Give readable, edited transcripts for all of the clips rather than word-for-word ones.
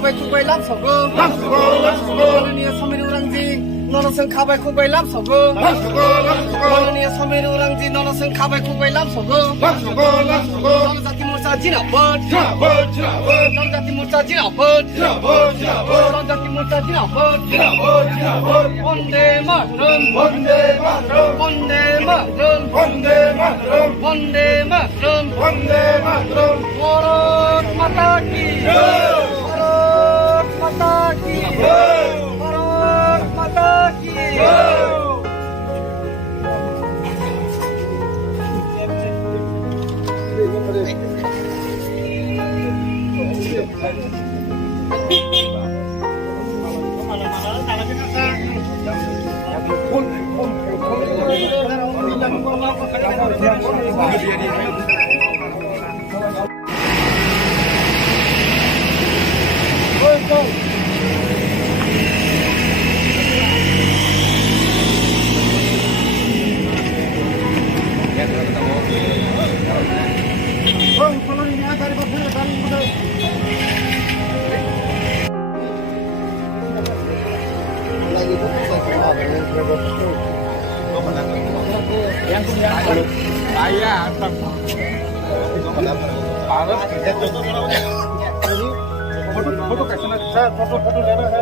खाबाय खुबाय लामसावगो माननीय समीर उरांजी ननसों खाबाय खुबाय लामसावगो माननीय समीर उरांजी ननसों खाबाय खुबाय लामसावगो जनजाति मोर्चा जिनाफोर जनजाति मोर्चा जिनाफोर जनजाति मोर्चा जिनाफोर वंदे मातरम वंदे मातरम वंदे मातरम वंदे मातरम वंदे मातरम वंदे मातरम भारत माता की भारत माता की भारत माता की फोटो कैसे ना फोटो लेना है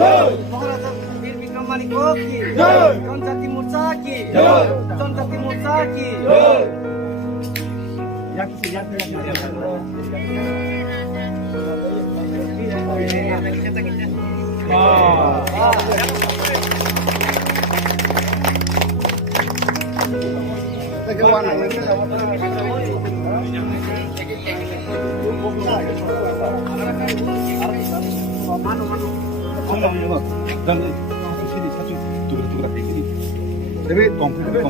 महाराजा वीर विक्रम मानिको की जनजाति मोर्चा की जनजाति मोर्चा की dan sini satu tugas ini. Tapi konkret.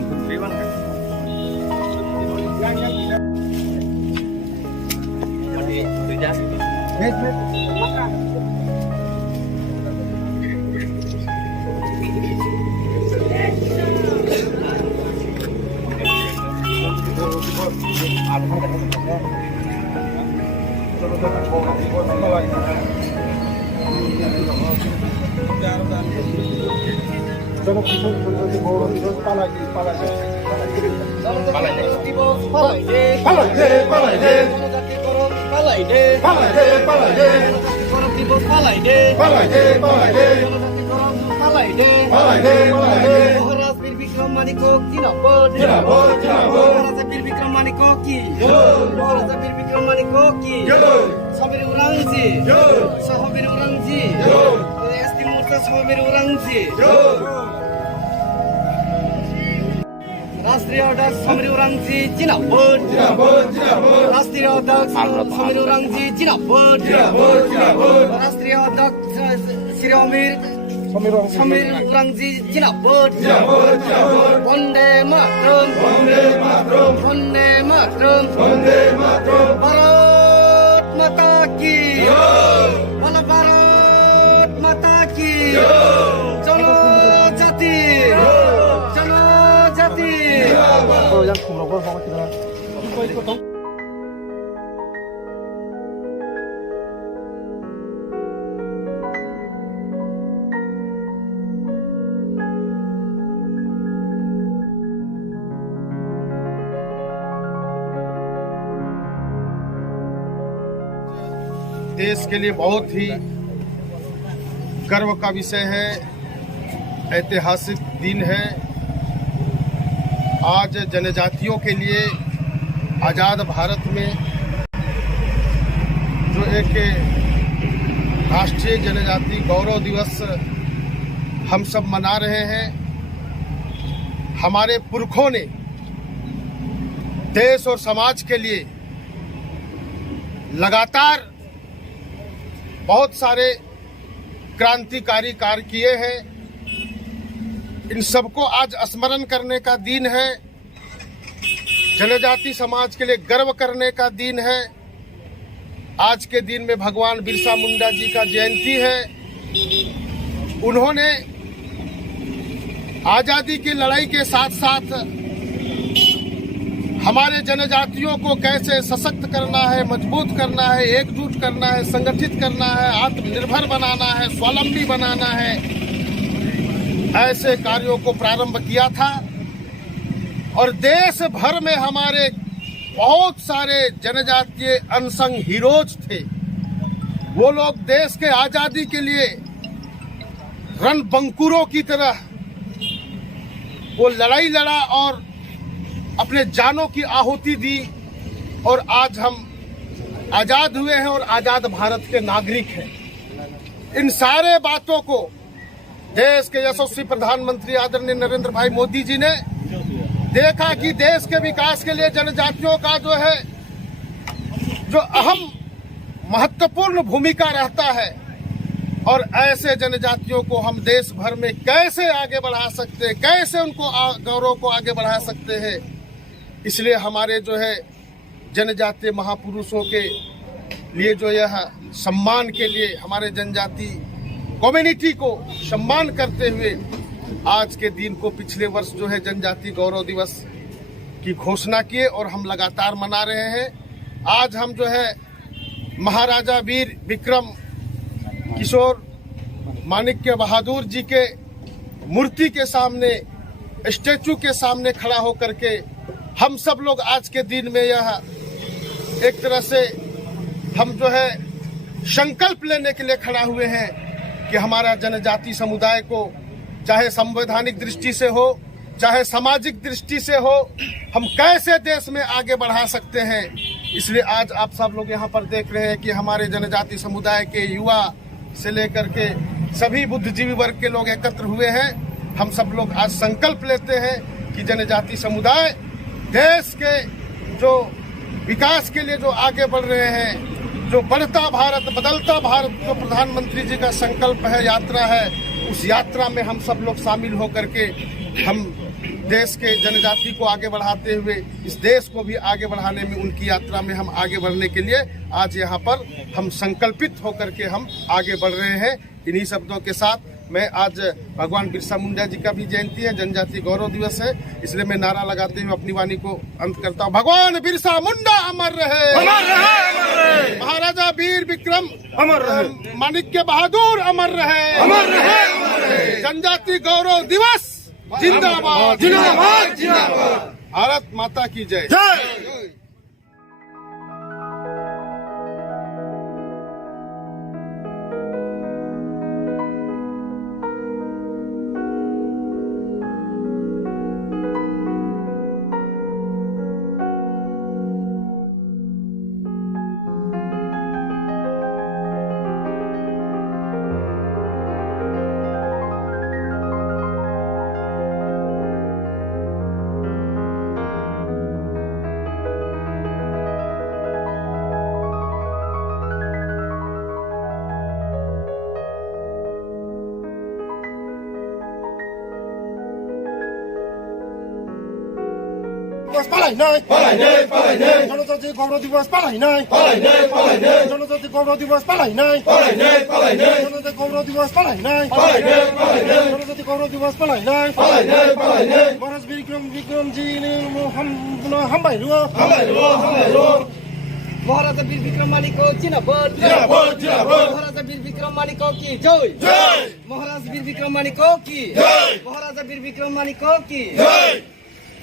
Sameer Uranji Sameer Uranji ST Morcha Sameer Uranji राष्ट्रीय अध्यक्ष समीर उरांजी जिनाफोर राष्ट्रीय अध्यक्ष समीर उरांजी जिनाफोर राष्ट्रीय अध्यक्ष श्री समीर उरांजी जिनाफोर वंदे मातरम वंदे मातरम वंदे मातरम वंदे मातरम भारत माता की बोलो भारत माता की जनजाति जनजाति देश के लिए बहुत ही गर्व का विषय है, ऐतिहासिक दिन है। आज जनजातियों के लिए आज़ाद भारत में जो एक राष्ट्रीय जनजाति गौरव दिवस हम सब मना रहे हैं। हमारे पुरखों ने देश और समाज के लिए लगातार बहुत सारे क्रांतिकारी कार्य किए हैं, इन सबको आज स्मरण करने का दिन है। जनजाति समाज के लिए गर्व करने का दिन है। आज के दिन में भगवान बिरसा मुंडा जी का जयंती है। उन्होंने आजादी की लड़ाई के साथ साथ हमारे जनजातियों को कैसे सशक्त करना है, मजबूत करना है, एकजुट करना है, संगठित करना है, आत्मनिर्भर बनाना है, स्वावलंबी बनाना है, ऐसे कार्यों को प्रारंभ किया था। और देश भर में हमारे बहुत सारे जनजातीय अनसंग हीरोज थे। वो लोग देश के आजादी के लिए रणबंकुरों की तरह वो लड़ाई लड़ा और अपने जानों की आहुति दी। और आज हम आजाद हुए हैं और आजाद भारत के नागरिक हैं। इन सारे बातों को देश के यशस्वी प्रधानमंत्री आदरणीय नरेंद्र भाई मोदी जी ने देखा कि देश के विकास के लिए जनजातियों का जो अहम महत्वपूर्ण भूमिका रहता है और ऐसे जनजातियों को हम देश भर में कैसे आगे बढ़ा सकते हैं, कैसे उनको गौरव को आगे बढ़ा सकते हैं। इसलिए हमारे जनजातीय महापुरुषों के लिए यह सम्मान के लिए हमारे जनजाति कम्युनिटी को सम्मान करते हुए आज के दिन को पिछले वर्ष जनजाति गौरव दिवस की घोषणा किए और हम लगातार मना रहे हैं। आज हम महाराजा वीर विक्रम किशोर माणिक्य बहादुर जी के मूर्ति के सामने, स्टैचू के सामने खड़ा होकर के हम सब लोग आज के दिन में यह एक तरह से हम संकल्प लेने के लिए खड़ा हुए हैं कि हमारा जनजाति समुदाय को चाहे संवैधानिक दृष्टि से हो, चाहे सामाजिक दृष्टि से हो, हम कैसे देश में आगे बढ़ा सकते हैं। इसलिए आज आप सब लोग यहाँ पर देख रहे हैं कि हमारे जनजाति समुदाय के युवा से लेकर के सभी बुद्धिजीवी वर्ग के लोग एकत्र हुए हैं। हम सब लोग आज संकल्प लेते हैं कि जनजाति समुदाय देश के विकास के लिए आगे बढ़ रहे हैं, बढ़ता भारत बदलता भारत प्रधानमंत्री जी का संकल्प है, यात्रा है, उस यात्रा में हम सब लोग शामिल होकर के हम देश के जनजाति को आगे बढ़ाते हुए इस देश को भी आगे बढ़ाने में उनकी यात्रा में हम आगे बढ़ने के लिए आज यहाँ पर हम संकल्पित होकर के हम आगे बढ़ रहे हैं। इन्हीं शब्दों के साथ मैं आज भगवान बिरसा मुंडा जी का भी जयंती है, जनजाति गौरव दिवस है, इसलिए मैं नारा लगाते हुए अपनी वाणी को अंत करता हूँ। भगवान बिरसा मुंडा अमर रहे, अमर रहे, अमर रहे। महाराजा वीर विक्रम अमर रहे, माणिक्य बहादुर अमर रहे, अमर रहे, अमर रहे। जनजाति गौरव दिवस जिंदाबाद, जिंदाबाद, जिंदाबाद। भारत माता की जय, जय। पालाइ नै जनजाति गौरव दिवस पालाइ नै जनजाति गौरव दिवस पालाइ नै जनजाति गौरव दिवस पालाइ नै जनजाति गौरव दिवस पालाइ नै महाराज विक्रम जी ने हम भाइ महाराजा वीर विक्रम माणिको जिंदाबाद, जिंदाबाद, जिंदाबाद। महाराजा वीर विक्रम माणिको की जय, जय। महाराजा वीर विक्रम माणिको की जय, महाराजा वीर विक्रम माणिको की जय।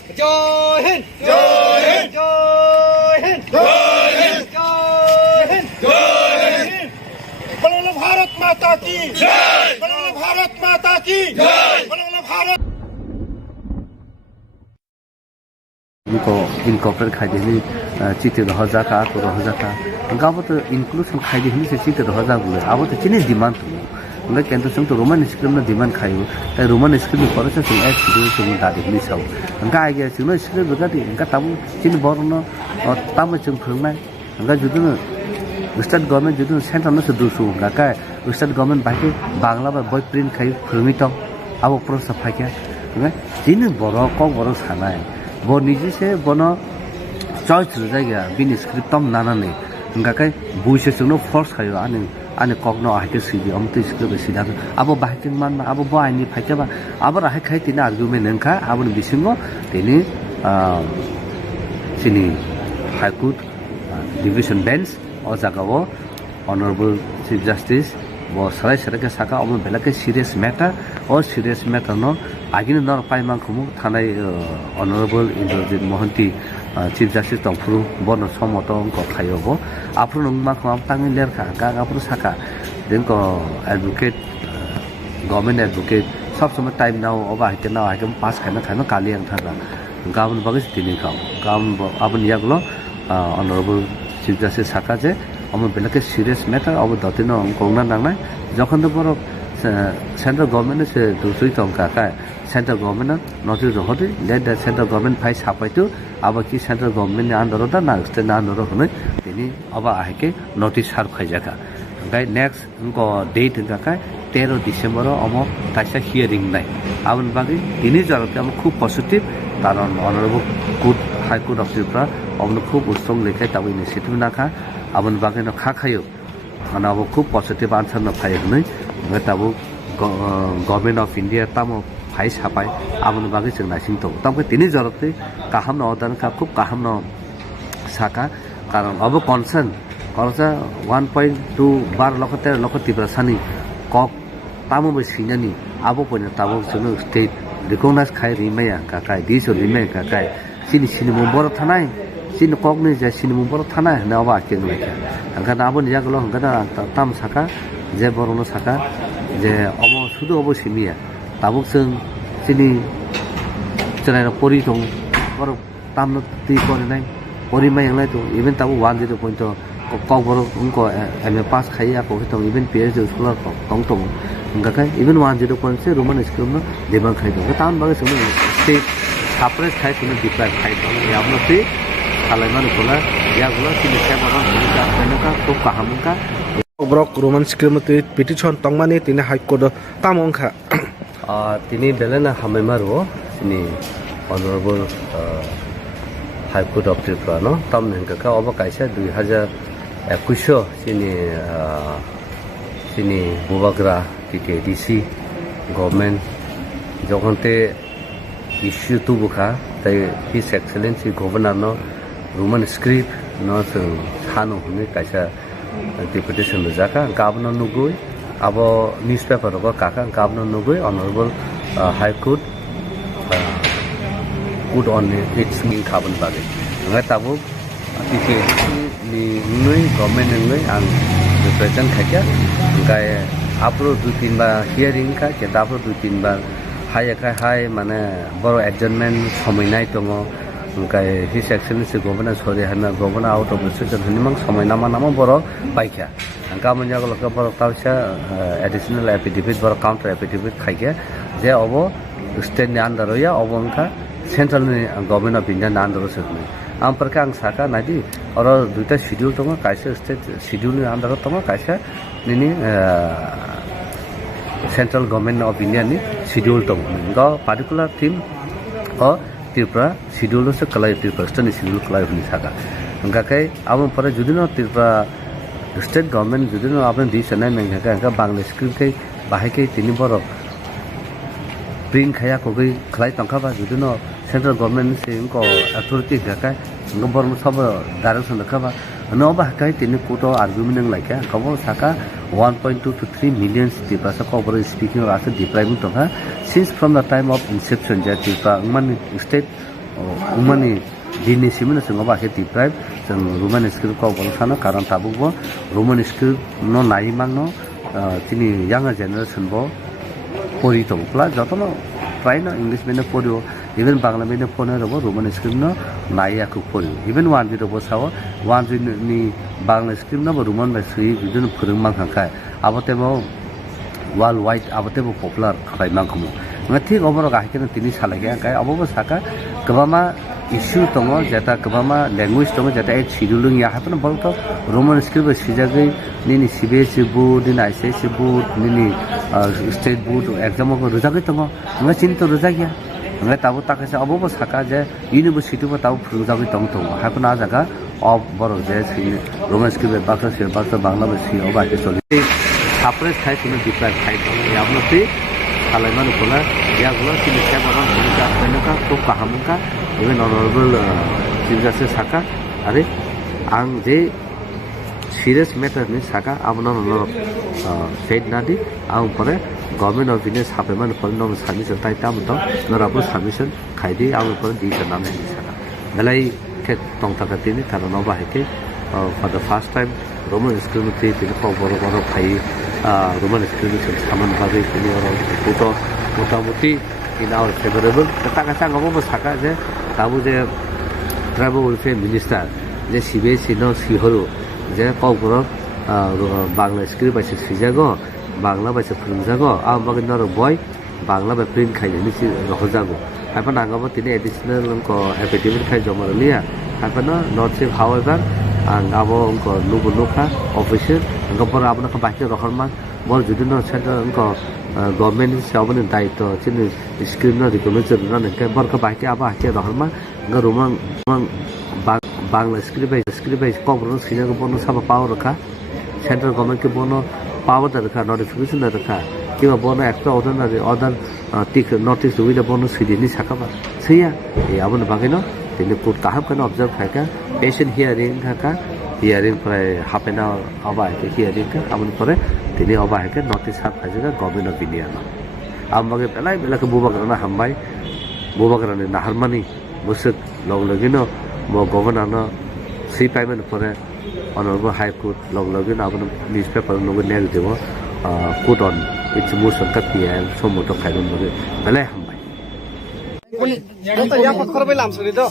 जय हिंद, जय हिंद, जय हिंद, जय हिंद, जय हिंद, जय हिंद। बोलो भारत माता की जय, बोलो भारत माता की जय, बोलो भारत। इनकॉर्पोरेट खाइदिने चिते रहजाका तो रहजाका गाबो तो इंक्लूजन खाइदिने से चिते रहजा बुले अब तो चिने डिमांड उनका केंद्र संग तो रोमन स्क्रिप्ट में डिमांड खायो त रोमन स्क्रिप्ट में परसे से एक्ट दे तो दादे नि साउ उनका आगे सिनो स्क्रिप्ट बगाती उनका ताबु चिन बरन और ताम चंग फंगनाय उनका जुदु स्टेट गवर्नमेंट जुदु सेंट्रल न से दुसु उनका स्टेट गभर्नमेन्ट बाइके बांला बा बय प्रिन्ट खायो फोरोङै दं abo prosa fakia ngai jini borok kok borok sanai bo nijise bono choice rujaiga bin script tom nanane ngakai buise sungno force khayo ani kokno ahike sidi amte script sida abo bahking man abo bo ani faika ba abo rahe khai tina argument nengka abo bisingo tini sini high court division bench o jagao honorable chief justice bo sarai ke saka omo belake serious matter or serious matter no agin nor paimang khumu thanai honorable Indrajit Mohanty chief justice tongfuru bono somoto ko khayobo apru nungma kham tangi ler kha ga apru saka den ko advocate government advocate sab samay time now oba hite now hite pass khana khana kali ang thaga gabon bagis tini kham gam abun yaglo honorable chief justice saka je omo belake serious matter obo dotino kongna nangnai jokhon to boro central government se dusui tong ka central government not to hodi let the central government phai sapai to aba ki central government under da na state under honoi tini aba ahike notice har khai jaka gai next ko date ka 13 December omo taisa hearing nai abun bagi tini jarate am khub positive karon honorable court high court of Tripura omno khub strong lekhai tabu initiative na kha abun bagi no kha khayo ana abo khub positive answer no phai hnoi tabu government of India tamo phai sapai abun bagi chung nasing to tamke tini jarate kaham no odan ka khub kaham no saka karon abo concern 1.2 bar lokho 13 lokho Tripura sani kok tamo bo sinani abo poina tabo chung state recognize khai rimaya ka kai diso rimaya ka kai sini mumbor thanai sini kokni je sini mumbor thanai na ba ken lekha angka abon jaglo angka tam saka je borono saka je omo sudu obo simia tabuk sing sini chenai pori tong bor tamno ti kore nai pori mai yang lai to even tabu 10 point to kok bor ungko MA pass khaiya ko hitong even PhD scholar tong tong angka kai even 10 point se roman school no debang khai to tam ba sing state separate khai sini deploy khai to yamno ti kalaiman kola ya gula sini saya baron ka menaka ko kahamka Brok Roman script petition tongmani tini high court tamongkha tini belena hamemaro ini honorable high court of Tripura no tamnen ka oba kaisa 2021 sini bubagra TTDC government jokonte issue tu buka tai his excellency governor no Roman script no hanu hune kaisa deputation jaka governor nugui abo newspaper ko kaka governor nugui honorable high court put on its in carbon bagi ngai tabu tike ni ngai government ngai ang represent khaja ngai apro 2-3 ba hearing ka ke apro 2-3 ba hai mane boro adjournment somai nai tongo ngai his excellency governor sore hana governor out of the session hanimang somai nama boro paikha angka manja ko lokka boro tausa additional affidavit boro counter affidavit khaike je obo state ni under ya obo angka central ni government of India ni under sekne am parka ang saka nadi oro duita schedule tongo kaisa state schedule ni under tongo kaisa nini central government of India ni schedule tongo go particular theme o Tripura schedule se kalai Tripura state schedule kalai huni saka angka kai amon pore judino Tripura state government judino apne di sanai mengha ka bangla script kai bahai kai tini boro print khaya ko kai khlai tangka ba judino central government se ko authority ka kai ngobor sab direction ka ba no ba kai tini koto argument nang laika kabo saka 1.2 to 3 million Tripura sa ko boro speaking of as depriving to since from the time of inception ja Tripura umani state umani dini simena se ngoba he deprive jang roman school ko bol sana karon tabuk bo roman school no nai mangno tini younger generation bo pori to plus jotono try na english mene porio even bangla mene phone robo roman school no nai aku porio even one zero bo sawo one ni bangla school no roman ba sui bidun phurung mang khangkai abote bo worldwide abote bo popular khai mang khumo ngathi oboro ga hikena tini salage kai abo bo saka kbama issue দङ যেটা गोबांमा language दङ যেটা এক scheduling या हाफन बलतो Roman script सिजागै निनि सीबीएसई बोर्ड निनि आईसीएसई बोर्ड निनि स्टेट बोर्ड एग्जाम को रुजागै दङ नङा चिन्त रुजागिया नङा ताबो ताकासे अबो साका जे इउनिभार्सिटी बो ताबो रुजागै दङ तो हाफन आ जागा अब बरो जे रोमन स्क्रिप्ट बाक्सा बांग्ला भाषी अबा के चलि साप्रेस खाइ सुनो डिप्लाय खाइ याबनो पे खालायमान कोला यागुला सिनि सेबरन भूमिका बेनका तो काहामका इवन ऑनरेबल चीफ जस्टिस साका आरो आं जे सीरियस मैटर नि साका आबनो न फेड नादि आं परे गवर्नमेंट ऑफ इंडिया सापेमान पर न सबमिशन ताइताम त नराबो सबमिशन खाइदि आं पर दिस नाम नि साका गलाई के तंगता तिनि थाना न बाहेके for the first time Roman script तिनि बरो खाइ रोमन स्क्रिप्ट सामान बागै तिनि और फोटो मोटामुटी इन आवर फेवरेबल ताका गबो साका जे ताबु जे ट्राइबल वेलफेयर मिनिस्टार जे सीबीएसई न सिहरु जे कौपर बांग्ला स्क्रिप्ट बाइसे सिजागो बांग्ला बाइसे फोरोंजागो आमबागै नर बय बांग्ला बाय प्रिंट खाइनि सि रहजागो हायफा नांगाबो तिनि एडिशनल अंको एफिडेविट खाइ जमा लिया हायफा नॉट सेफ हाउएवर आं आबो अंको नुबो नुखा ऑफिशियल अंको पर आपन का बाकी रहरमा बल जुदि न सेंटर अंको गवर्नमेंट साबने दायित्व चिनि स्क्रिप्ट न रिकमेंड न के बरका बाकी आबा हाके रहरमा गरुमन बांग्ला स्क्रिप्ट बाइ कौपर सिनागो बनो साबा पावर रखा सेंट्रल गवर्नमेंट के बनो पावर रखा नोटिफिकेशन रखा किबा बनो एक्ट अदर टिक नोटिस दुइला बनो सिदिनि साकाबा सैया ए आबन बागैनो तिनि कोर्ट काहाब कन ऑब्जर्व खाका पेशेंट हियरिंग खाका हियरिंग प्राय हाफ एन आवर अबा के हियरिंग का आबन परे तिनि अबा के नोटिस हाफ खाजगा गवर्नमेंट ऑफ इंडिया न आमबागे बेला के बुबा करना हमबाय बुबा करने नाहरमानी मुसक लगलगिनो मो गवर्नर न सी पेमेंट परे ऑनरेबल हाई कोर्ट लगलगिनो आबन न्यूज़पेपर नुगो नेल देबो कोर्ट ऑन इट्स मोशन का पीएम सोमोटो खाइदन बगे बेला हमबाय त या पखरबै लामछु नि त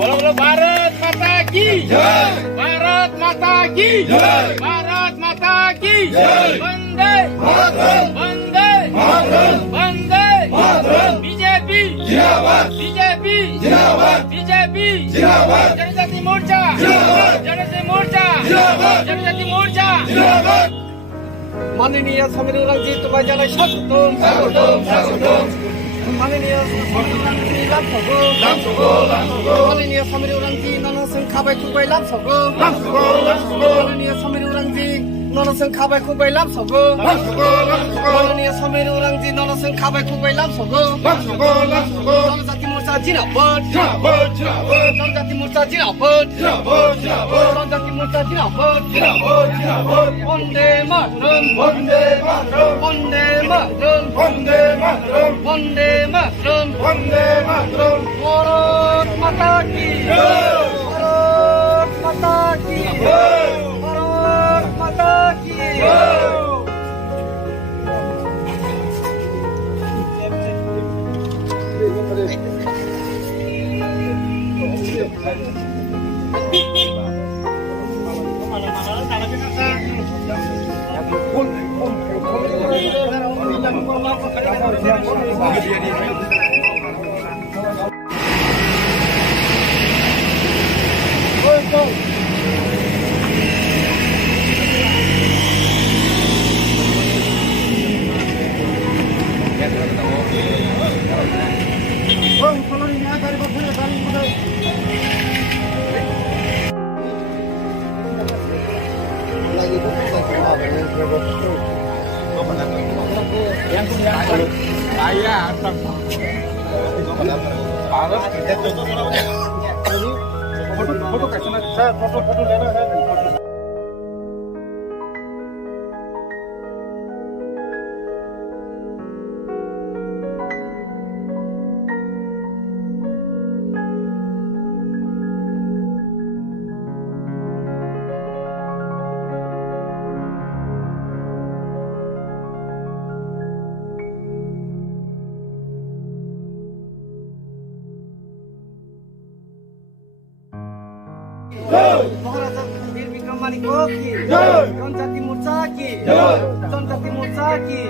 बोलो बोलो भारत माता की जय भारत माता की जय भारत माता की जय वंदे मातरम वंदे मातरम वंदे मातरम बीजेपी जिंदाबाद बीजेपी जिंदाबाद बीजेपी जिंदाबाद जनजाति मोर्चा जिंदाबाद जनजाति मोर्चा जिंदाबाद जनजाति मोर्चा जिंदाबाद माननीय समीर उरांजी तुम्हारे स्वागतम माननीय माननीय समीर उरांजी ननसं खाबाय खुबाय लामसगो माननीय समीर उरांजी ननसं खाबाय खुबाय लामसगो माननीय समीर उरांजी ननसं खाबाय खुबाय लामसगो जनजाति मोर्चा जिनाबद जनजाति मोर्चा जिनाबद जनजाति मोर्चा जिनाबद वंदे मातरम वंदे मातरम वंदे मातरम वंदे मातरम वंदे मातरम वंदे मातरम भारत माता की जय भारत माता की जय भारत माता की जय फोटो कैसे ना सर फोटो लेना है महाराजा वीर विक्रम मालिको की जनजाति मोर्चा की जनजाति मोर्चा की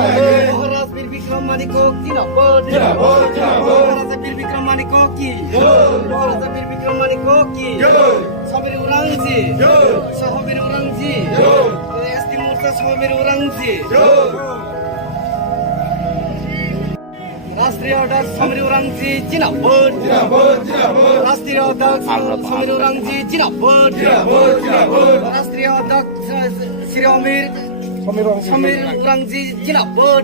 মহারাজ বীর বিক্রম মানিক জিন্দাবাদ মহারাজা বীর বিক্রম মানিক কি মহারাজা বীর বিক্রম মানিক কি সবের উরাংজি সহবের উরাংজি এসটি মোর্চা সহবের উরাংজি রাষ্ট্রীয় অধ্যক্ষ সমির উরাংজি জিন্দাবাদ রাষ্ট্রীয় অধ্যক্ষ সমির উরাংজি জিন্দাবাদ রাষ্ট্রীয় অধ্যক্ষ শ্রী সমীর উরাংজি জিন্দাবাদ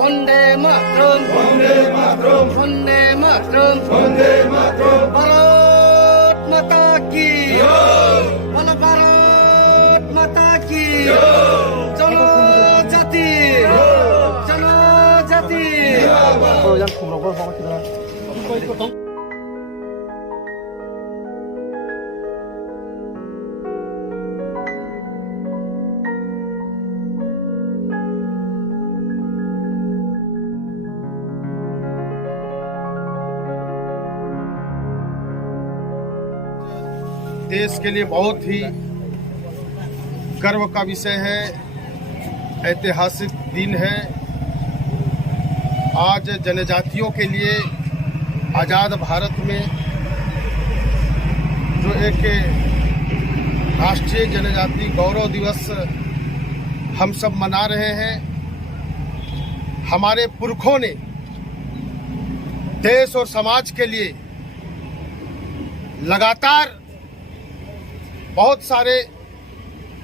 বন্দে মাতরম বন্দে মাতরম ভারত মাতা কি বলো ভারত মাতা কি জনজাতি জনজাতি देश के लिए बहुत ही गर्व का विषय है, ऐतिहासिक दिन है। आज जनजातियों के लिए आज़ाद भारत में जो एक राष्ट्रीय जनजाति गौरव दिवस हम सब मना रहे हैं। हमारे पुरखों ने देश और समाज के लिए लगातार बहुत सारे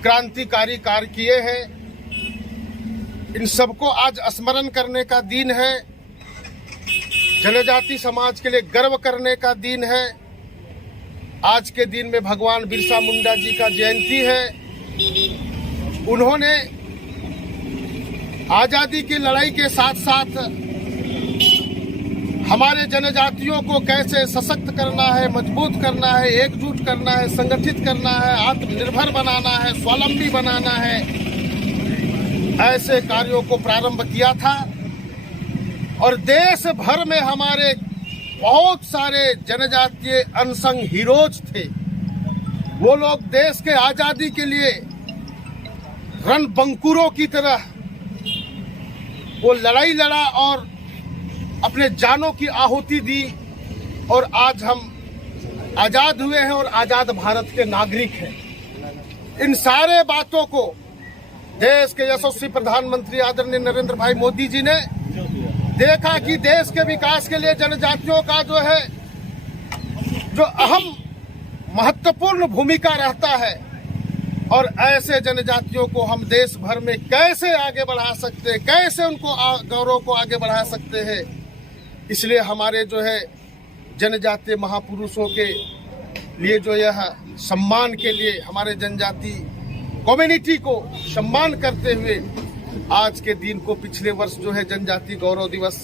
क्रांतिकारी कार्य किए हैं। इन सबको आज स्मरण करने का दिन है। जनजाति समाज के लिए गर्व करने का दिन है। आज के दिन में भगवान बिरसा मुंडा जी का जयंती है। उन्होंने आजादी की लड़ाई के साथ साथ हमारे जनजातियों को कैसे सशक्त करना है, मजबूत करना है, एकजुट करना है, संगठित करना है, आत्मनिर्भर बनाना है, स्वावलंबी बनाना है, ऐसे कार्यों को प्रारंभ किया था। और देश भर में हमारे बहुत सारे जनजातीय अनसंग हीरोज थे। वो लोग देश के आजादी के लिए रणबंकुरों की तरह वो लड़ाई लड़ा और अपने जानों की आहुति दी। और आज हम आजाद हुए हैं और आजाद भारत के नागरिक हैं। इन सारे बातों को देश के यशस्वी प्रधानमंत्री आदरणीय नरेंद्र भाई मोदी जी ने देखा कि देश के विकास के लिए जनजातियों का जो अहम महत्वपूर्ण भूमिका रहता है और ऐसे जनजातियों को हम देश भर में कैसे आगे बढ़ा सकते हैं, कैसे उनको गौरव को आगे बढ़ा सकते हैं। इसलिए हमारे जनजातीय महापुरुषों के लिए यह सम्मान के लिए हमारे जनजाति कम्युनिटी को सम्मान करते हुए आज के दिन को पिछले वर्ष जनजाति गौरव दिवस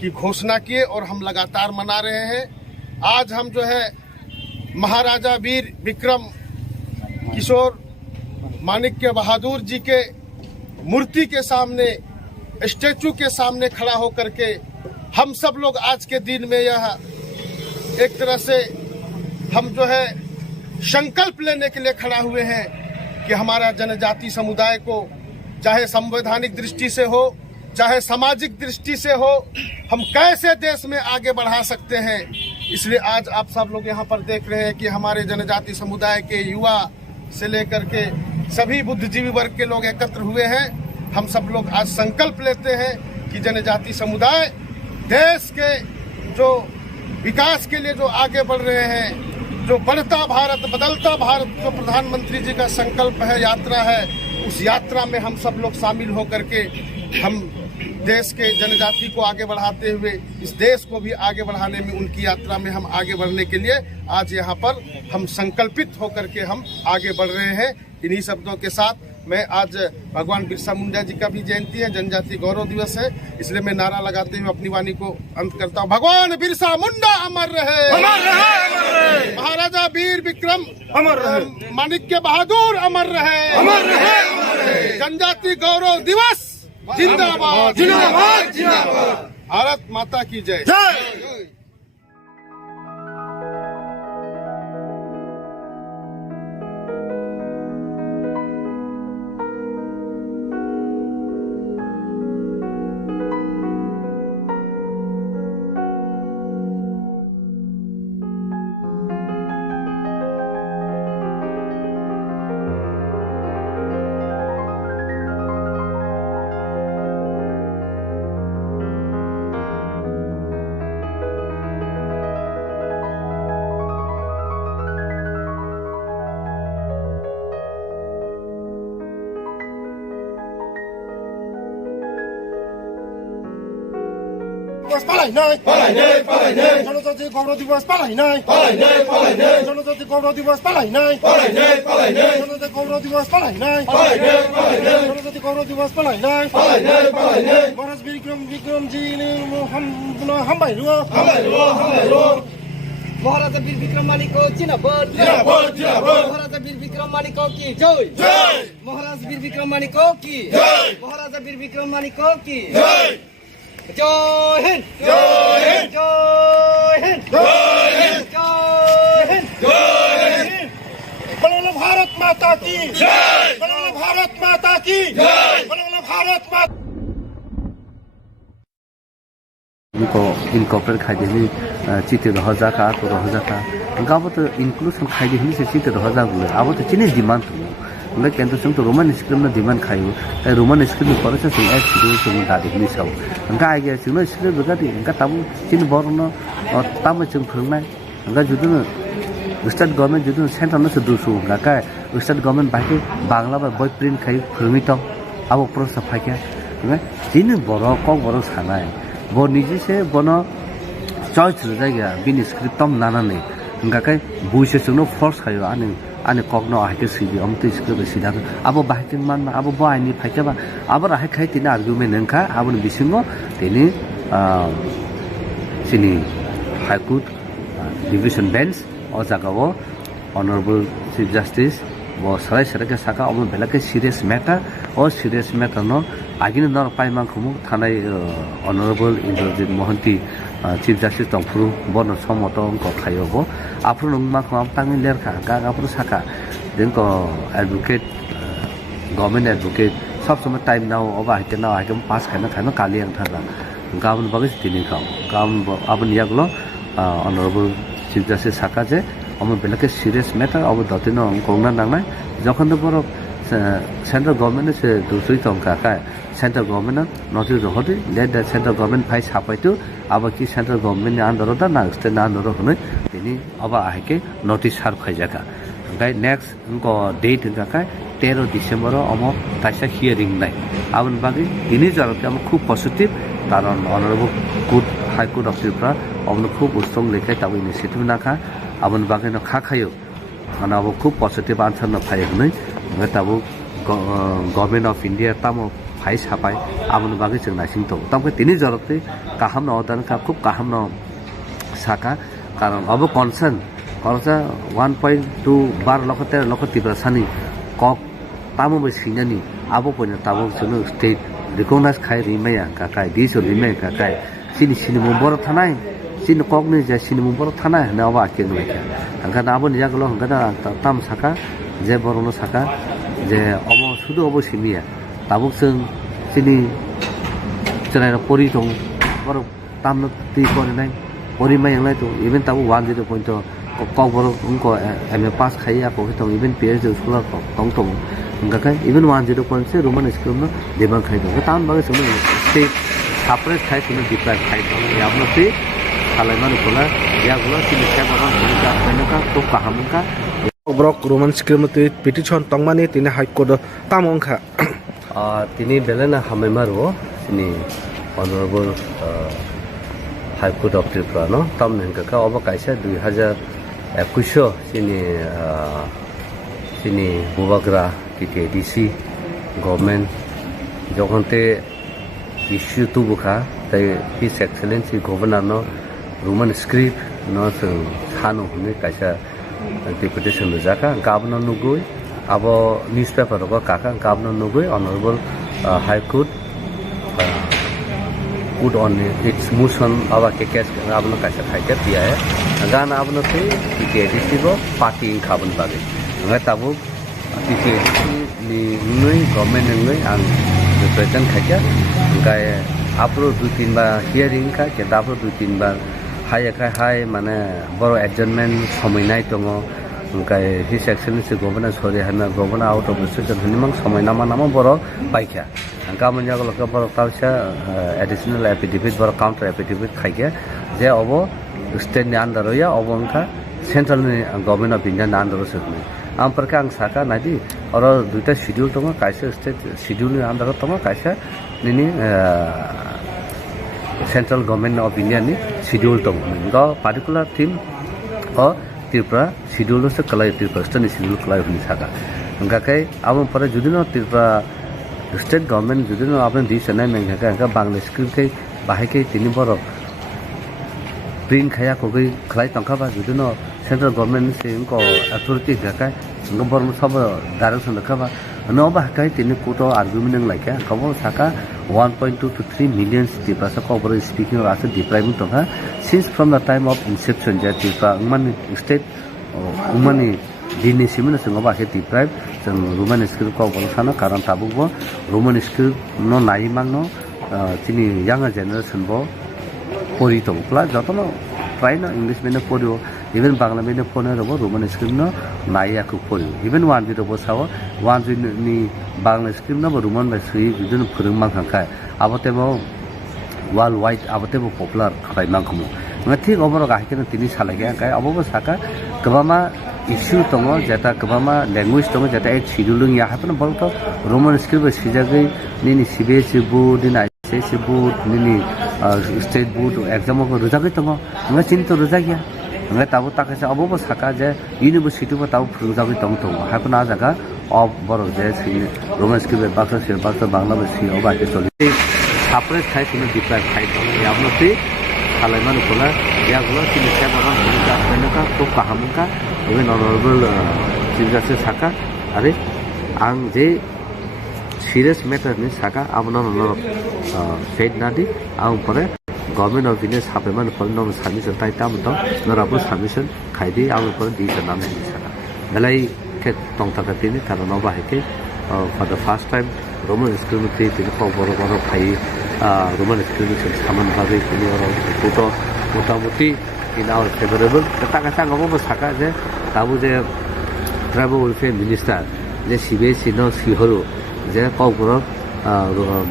की घोषणा किए और हम लगातार मना रहे हैं। आज हम महाराजा वीर विक्रम किशोर माणिक्य बहादुर जी के मूर्ति के सामने, स्टैचू के सामने खड़ा होकर के हम सब लोग आज के दिन में यह एक तरह से हम संकल्प लेने के लिए खड़ा हुए हैं कि हमारा जनजाति समुदाय को चाहे संवैधानिक दृष्टि से हो, चाहे सामाजिक दृष्टि से हो, हम कैसे देश में आगे बढ़ा सकते हैं। इसलिए आज आप सब लोग यहाँ पर देख रहे हैं कि हमारे जनजाति समुदाय के युवा से लेकर के सभी बुद्धिजीवी वर्ग के लोग एकत्र हुए हैं। हम सब लोग आज संकल्प लेते हैं कि जनजाति समुदाय देश के जो विकास के लिए जो आगे बढ़ रहे हैं, जो बढ़ता भारत बदलता भारत जो प्रधानमंत्री जी का संकल्प है, यात्रा है, उस यात्रा में हम सब लोग शामिल होकर के हम देश के जनजाति को आगे बढ़ाते हुए इस देश को भी आगे बढ़ाने में उनकी यात्रा में हम आगे बढ़ने के लिए आज यहाँ पर हम संकल्पित होकर के हम आगे बढ़ रहे हैं। इन्हीं शब्दों के साथ मैं आज भगवान बिरसा मुंडा जी का भी जयंती है, जनजाति गौरव दिवस है, इसलिए मैं नारा लगाते हुए अपनी वाणी को अंत करता हूँ। भगवान बिरसा मुंडा अमर रहे, अमर रहे, अमर रहे। महाराजा वीर विक्रम अमर रहे, माणिक्य बहादुर अमर रहे, अमर रहे, अमर रहे। जनजाति गौरव दिवस जिंदाबाद, जिंदाबाद, जिंदाबाद। भारत माता की जय। जय। दिवस पालाई नै, पालाई नै, पालाई नै। जनजाति गौरव दिवस पालाई नै, पालाई नै, पालाई नै। जनजाति गौरव दिवस पालाई नै, पालाई नै, पालाई नै। जनजाति गौरव दिवस पालाई नै, पालाई नै, पालाई नै। जनजाति गौरव दिवस पालाई नै, पालाई नै, पालाई नै। महाराज विक्रमजी ने हम भाइ रुओ, हामीलाई रो, हामीलाई रो। महाराजा वीर विक्रम मालिको जिन्दाबाद, जिन्दाबाद, जिन्दाबाद। महाराजा वीर विक्रम मालिको की जय, जय। महाराज वीर विक्रम मालिको की जय। महाराजा वीर विक्रम मालिको की जय। जय हिंद, जय हिंद। जय हिंद, जय हिंद। जय हिंद, जय हिंद। बोलो भारत माता की जय। बोलो भारत माता की जय। बोलो भारत माता। इनको इनकॉर्पोरेट खाइदिने चिते हजा का तो हजा का गाँव तो इंक्लूसन खाइदिने से चिते हजा गुले अब तो चिने डिमांड हो उनका केंद्र संग तो रोमन स्क्रिप्ट में डिमांड खायो ताई रोमन स्क्रिप्ट में पढ़े से एक सीधे से उनका देखने साउ उनका आगे सिग्नल स्क्रिप्ट बगाती उनका तब चिन बोरनो और तब चुन फुलना उनका जुदन स्टेट गवर्नमेंट जुदन सेंट्रल में से दूसरों उनका का स्टेट गवर्नमेंट बाकी बांग्ला में बॉय प्रिंट खाई फुलमी तो अब ऊपर सफाई क्या चिन बोरो कौन बोरो खाना है वो निजी से बनो चॉइस जाएगा बिन स्क्रिप्ट तम नाना नहीं उनका कहीं बुइसे चुनो फोर्स खायो आने आने कॉग्नो आके सीधी हम तो स्क्रिप्ट सीधा अब बाइकिंग मान अब वो आने फाइके बा अब रहे खाई तीन आर्गुमेंट नंका अब उन बिसिंगो तीन सिनी हाई कोर्ट डिवीजन बेंच और जगह वो ऑनरेबल चीफ जस्टिस वो सराय सराय के साका अब बेला के सीरियस मैटर और सीरियस मैटर नो आगे न पाइमा खुमु थानाय honourable Indrajit Mohanty chief justice तंफुरु बन समत अंको खायोबो आफुर नंगमा खम तांग लेरखा गागापुर साका देनको एडवोकेट गवर्नमेंट एडवोकेट सब समय टाइम नाउ अब आके नाउ आके पास खाना खाना काली अंग थाला गावन बगस तिनि खाओ गावन अब नियागलो ऑनरेबल चीफ जस्टिस साका जे अब बेला के सीरियस मैटर अब दतिनो अंकोंगना नांगनाय जखन तो बरो सेंट्रल गवर्नमेंट से दूसरी तो का सेंट्रल गवर्नमेंट नोटिस होती लेट द सेंट्रल गवर्नमेंट फाइ सापाइतु अब कि सेंट्रल गवर्नमेंट ने आंदोलन दा ना स्टेट आंदोलन होने तिनी अब आके नोटिस सार खाइजाका गाय नेक्स्ट उनको डेट का 13 डिसेम्बर अब ताइसा हियरिंग नाइ अब बाकी तिनी जरके अब खूब पॉजिटिव कारण honourable court high court of Tripura अब खूब स्ट्रॉन्ग लेखाय तब इनिशिएटिव नाखा अब बाकी न खाखायो माने अब खूब पॉजिटिव आंसर न फाइ होने तब गवर्नमेंट ऑफ इंडिया तब फाइ सापाय अब बाकी जों नाइसिं तो तब तिनी जरके काहाम न अदान का खूब काहाम न साका कारण अब कन्सर्न खर्चा 1.2 12 लाख 13 लाख त्रिपुरा सानि कक तामो बे सिंगानि अब पयना ताबो जों स्टेट रिकगनाइज खाइ रिमाया काकाय दिसो रिमाय काकाय सिनि सिनि मुंबर थानाय सिनि ककनि जे सिनि मुंबर थानाय न अब आके लायका हंगा नाबो नियागलो हंगा ताम साका जे बरनो साका जे अब सुदु अब सिमिया ताबो जों सिनि Chennai pori tong boro tamno ti pori nai pori mai yang lai to even tabu 10 point to kok boro ko MA pass khai ya ko tong even PhD school tong tong enggak kan even 10 point se Roman school no debang khai to tam bagai semua state separate khai semua deprive khai to ya apno ti salaiman kola ya gula sini kya baran ka menaka to kaham ka Brok Roman scrimmate petition tongmani tini high court tamongkha tini belena hamemaro ini honorable High Court of Tripura no tam nengka oba kaisa 2021 sini bubagra kiti DC government jokonte issue tu bukha tai His Excellency Governor no Roman script no sanu hune kaisa deputation jaka governor nugui abo newspaper ko kaka governor nugui honorable High Court put on its motion awa ke case abno kaisa khaike dia hai gana abno se TTDC go party khaban bage ngai tabu TTDC ni ngai government ngai ang represent khaike ngai apro 2-3 bar hearing ka ke apro 2-3 bar hai mane boro adjournment somoi nai tongo ngai His Excellency Governor sorry hana governor out of the session hanimang somoi nama boro baikha Kamanya kalau ke boro kausa additional affidavit boro counter affidavit khaike je obo state ni under ya obo angka central ni government of India under sekni am parka ang saka nadi oro duita schedule tongo kaisa state schedule ni under tongo kaisa nini central government of India ni schedule tongo ngo particular theme o Tripura schedule se kalai Tripura state ni schedule kalai huni saka angka kai am pare judino Tripura state government judino apne di sanai mengha ka bangla script kai bahai kai tini boro print khaya ko kai khlai tangkha ba judino central government se ko authority ka kai ngobor sab direction ka ba no ba kai tini koto argument nang lai ka kabo saka 1.2 to 3 million Tripura sa ko speaking of depriving to ha since from the time of inception ja Tripura man state umani dini simena singo ba he deprive jeng Roman script ko bol sana karan tabuk bo Roman script no nai mang no tini younger generation bo pori to pla jotono try na English mena porio even Bangla mena pone ro Roman script no nai aku porio even one bit bo sawo one ni Bangla script no Roman ba sui judun phurung mang khangkai abote bo worldwide abote bo popular khai mang khumo ngathi oboro ga hikena tini salage kai abo saka kbama issue tongo jeta kbama language tongo jeta ek schedule ya hapna bolto Roman script sijagai nini CBSE board ni ICSE board nini state board exam ko rujagai tongo nga chinto rujagya nga tabu takase abo saka je university bo tabu rujagai tongo hapna jaga of boro je Roman script baksa sir baksa bangla basi oba ke soli separate khai tini deprive khai tongo ya apno ti salaiman kola ya gula tini kya baran ka menaka to kahamka even honorable chief justice saka are ang je serious matter ni saka amno no said nadi ang pore government of India sapeman pore no submission tai tam to no rabu submission khaidi ang pore di sanam ni saka galai ke tong ta tini karon ba heke for the first time Roman script tini ko boro khai Roman script saman bage tini oro photo motamuti in our favorable kata ngobo saka je tabu je travel welfare minister je CBSE no sihoro je kogro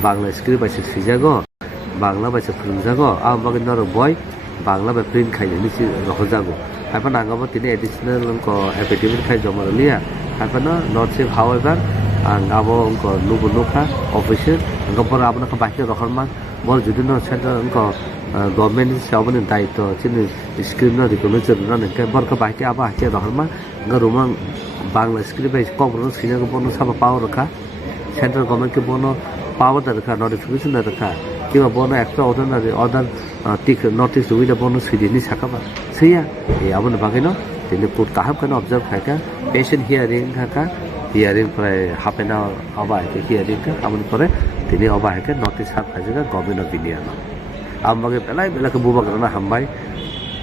Bangla script ba sijago Bangla ba phungjago ambag no boy Bangla ba print khai ni si hojago apa nangobo tini additional ko affidavit khai jomaliya apa no not safe however abo ko nubu nukha official ngopor abna ka bahke rohman bol judino center ko government sabone daito chini script no recommend na ke bor ka bahke aba ke rohman ngaruman Bangla script ba ko bro sine ko bono saba power rakha central government ke bono power da rakha notification da rakha kiba bono extra other tik notice with the bono sidini sakaba seya e abona bagino tini put kahap kana observe khaika patient hearing khaka hearing pray half an hour oba ke hearing ka amon pore tini oba ke notice sab khajaga government of India no ambage pelai bela ke bubagrana hambai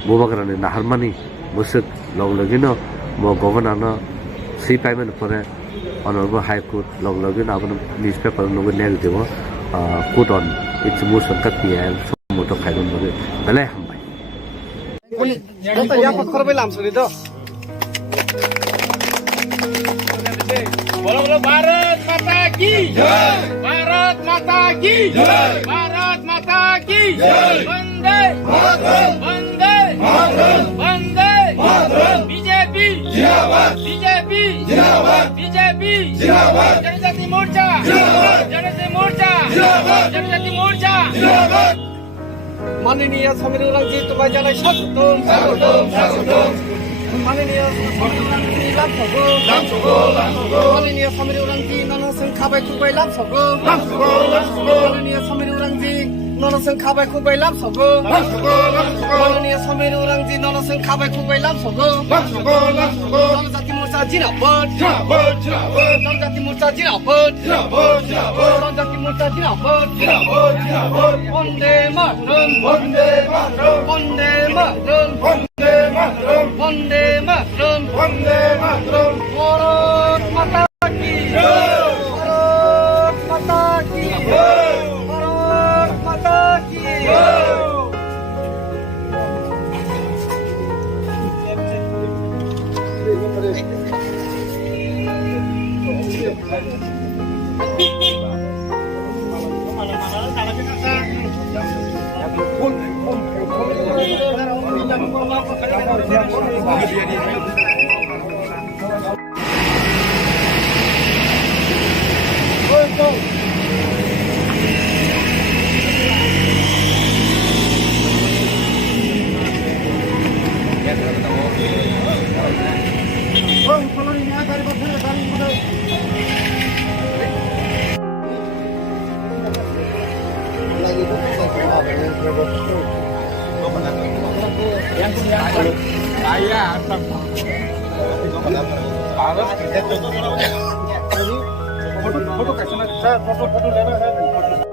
bubagrana na harmani musik logino mo governor no si payment pore honorable High Court logino abon newspaper no ne debo court on it's most of the PL so motor khairun bole bale hambai Dota ya pak korbe lam suri do. बोलो बोलो भारत माता की जय भारत माता की जय भारत माता की जय वंदे मातरम वंदे मातरम वंदे मातरम बीजेपी जिंदाबाद बीजेपी जिंदाबाद बीजेपी जिंदाबाद जनजाति मोर्चा जिंदाबाद जनजाति मोर्चा जिंदाबाद जनजाति मोर्चा जिंदाबाद माननीय समीर उरांजी तुम्हारे जानाई स्वागतम स्वागतम स्वागतम माननीय समीर उरांजी लाम सगो माननीय समीर उरांजी ननसं खाबाय खुबाय लाम सगो माननीय समीर उरांजी ननसं खाबाय खुबाय लाम सगो माननीय समीर उरांजी ननसं खाबाय खुबाय लाम सगो जनजाति मोर्चा जिंदाबाद जनजाति मोर्चा जिंदाबाद जनजाति मोर्चा जिंदाबाद वंदे मातरम वंदे मातरम वंदे मातरम वंदे मातरम वंदे मातरम वंदे मातरम भारत माता की जय भारत माता की जय भारत माता की जय फोटो कैसे ना सर फोटो लेना है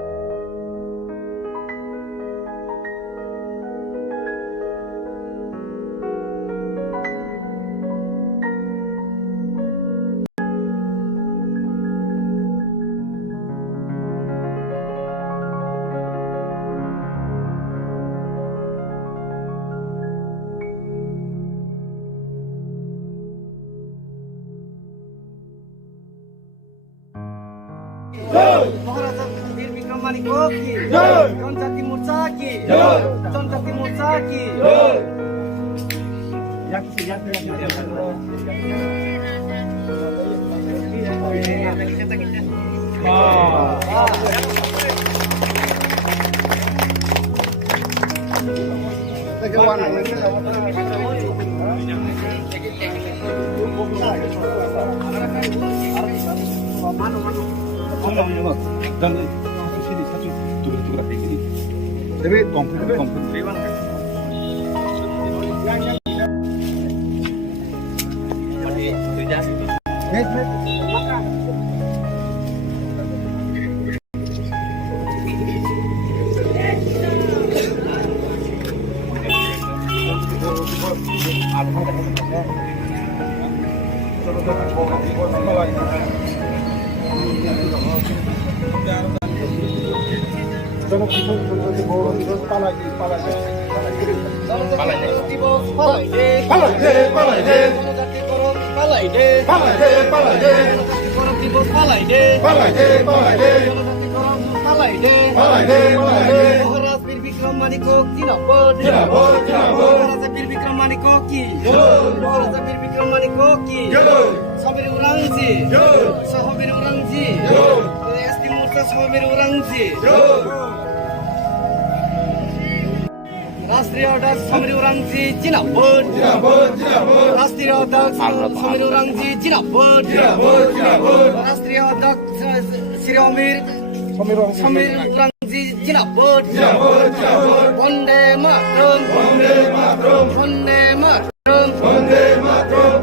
महाराजा वीर विक्रम मालिको की जनजाति मोर्चा की जनजाति मोर्चा की महाराज वीर विक्रम मालिको जिंदाबाद महाराजा वीर विक्रम मालिको की महाराजा वीर विक्रम मालिको की समीर उरांजी समीर उरांजी एसटी मोर्चा समीर उरांजी राष्ट्रीय अध्यक्ष समीर उरांजी जिंदाबाद राष्ट्रीय अध्यक्ष समीर उरांजी जिंदाबाद राष्ट्रीय अध्यक्ष श्री समीर उरांजी जिंदाबाद वंदे मातरम वंदे मातरम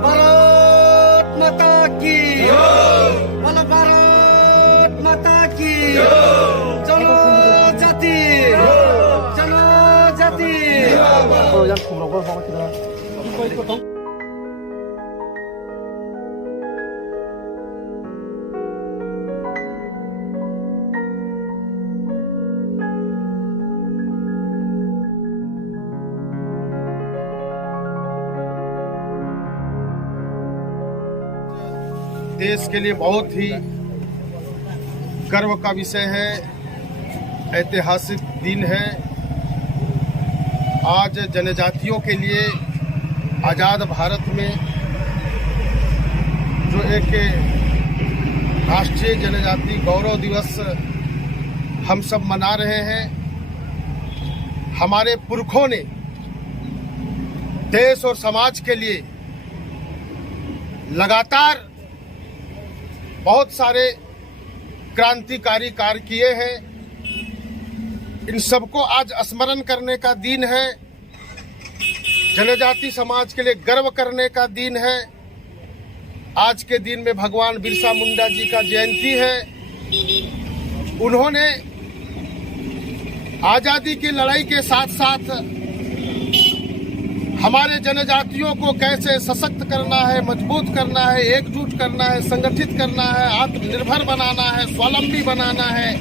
भारत माता की बोलो भारत माता की जनजाति देश के लिए बहुत ही गर्व का विषय है, ऐतिहासिक दिन है। आज जनजातियों के लिए आज़ाद भारत में जो एक राष्ट्रीय जनजाति गौरव दिवस हम सब मना रहे हैं। हमारे पुरखों ने देश और समाज के लिए लगातार बहुत सारे क्रांतिकारी कार्य किए हैं। इन सबको आज स्मरण करने का दिन है। जनजाति समाज के लिए गर्व करने का दिन है। आज के दिन में भगवान बिरसा मुंडा जी का जयंती है। उन्होंने आजादी की लड़ाई के साथ साथ हमारे जनजातियों को कैसे सशक्त करना है, मजबूत करना है, एकजुट करना है, संगठित करना है, आत्मनिर्भर बनाना है, स्वावलंबी बनाना है,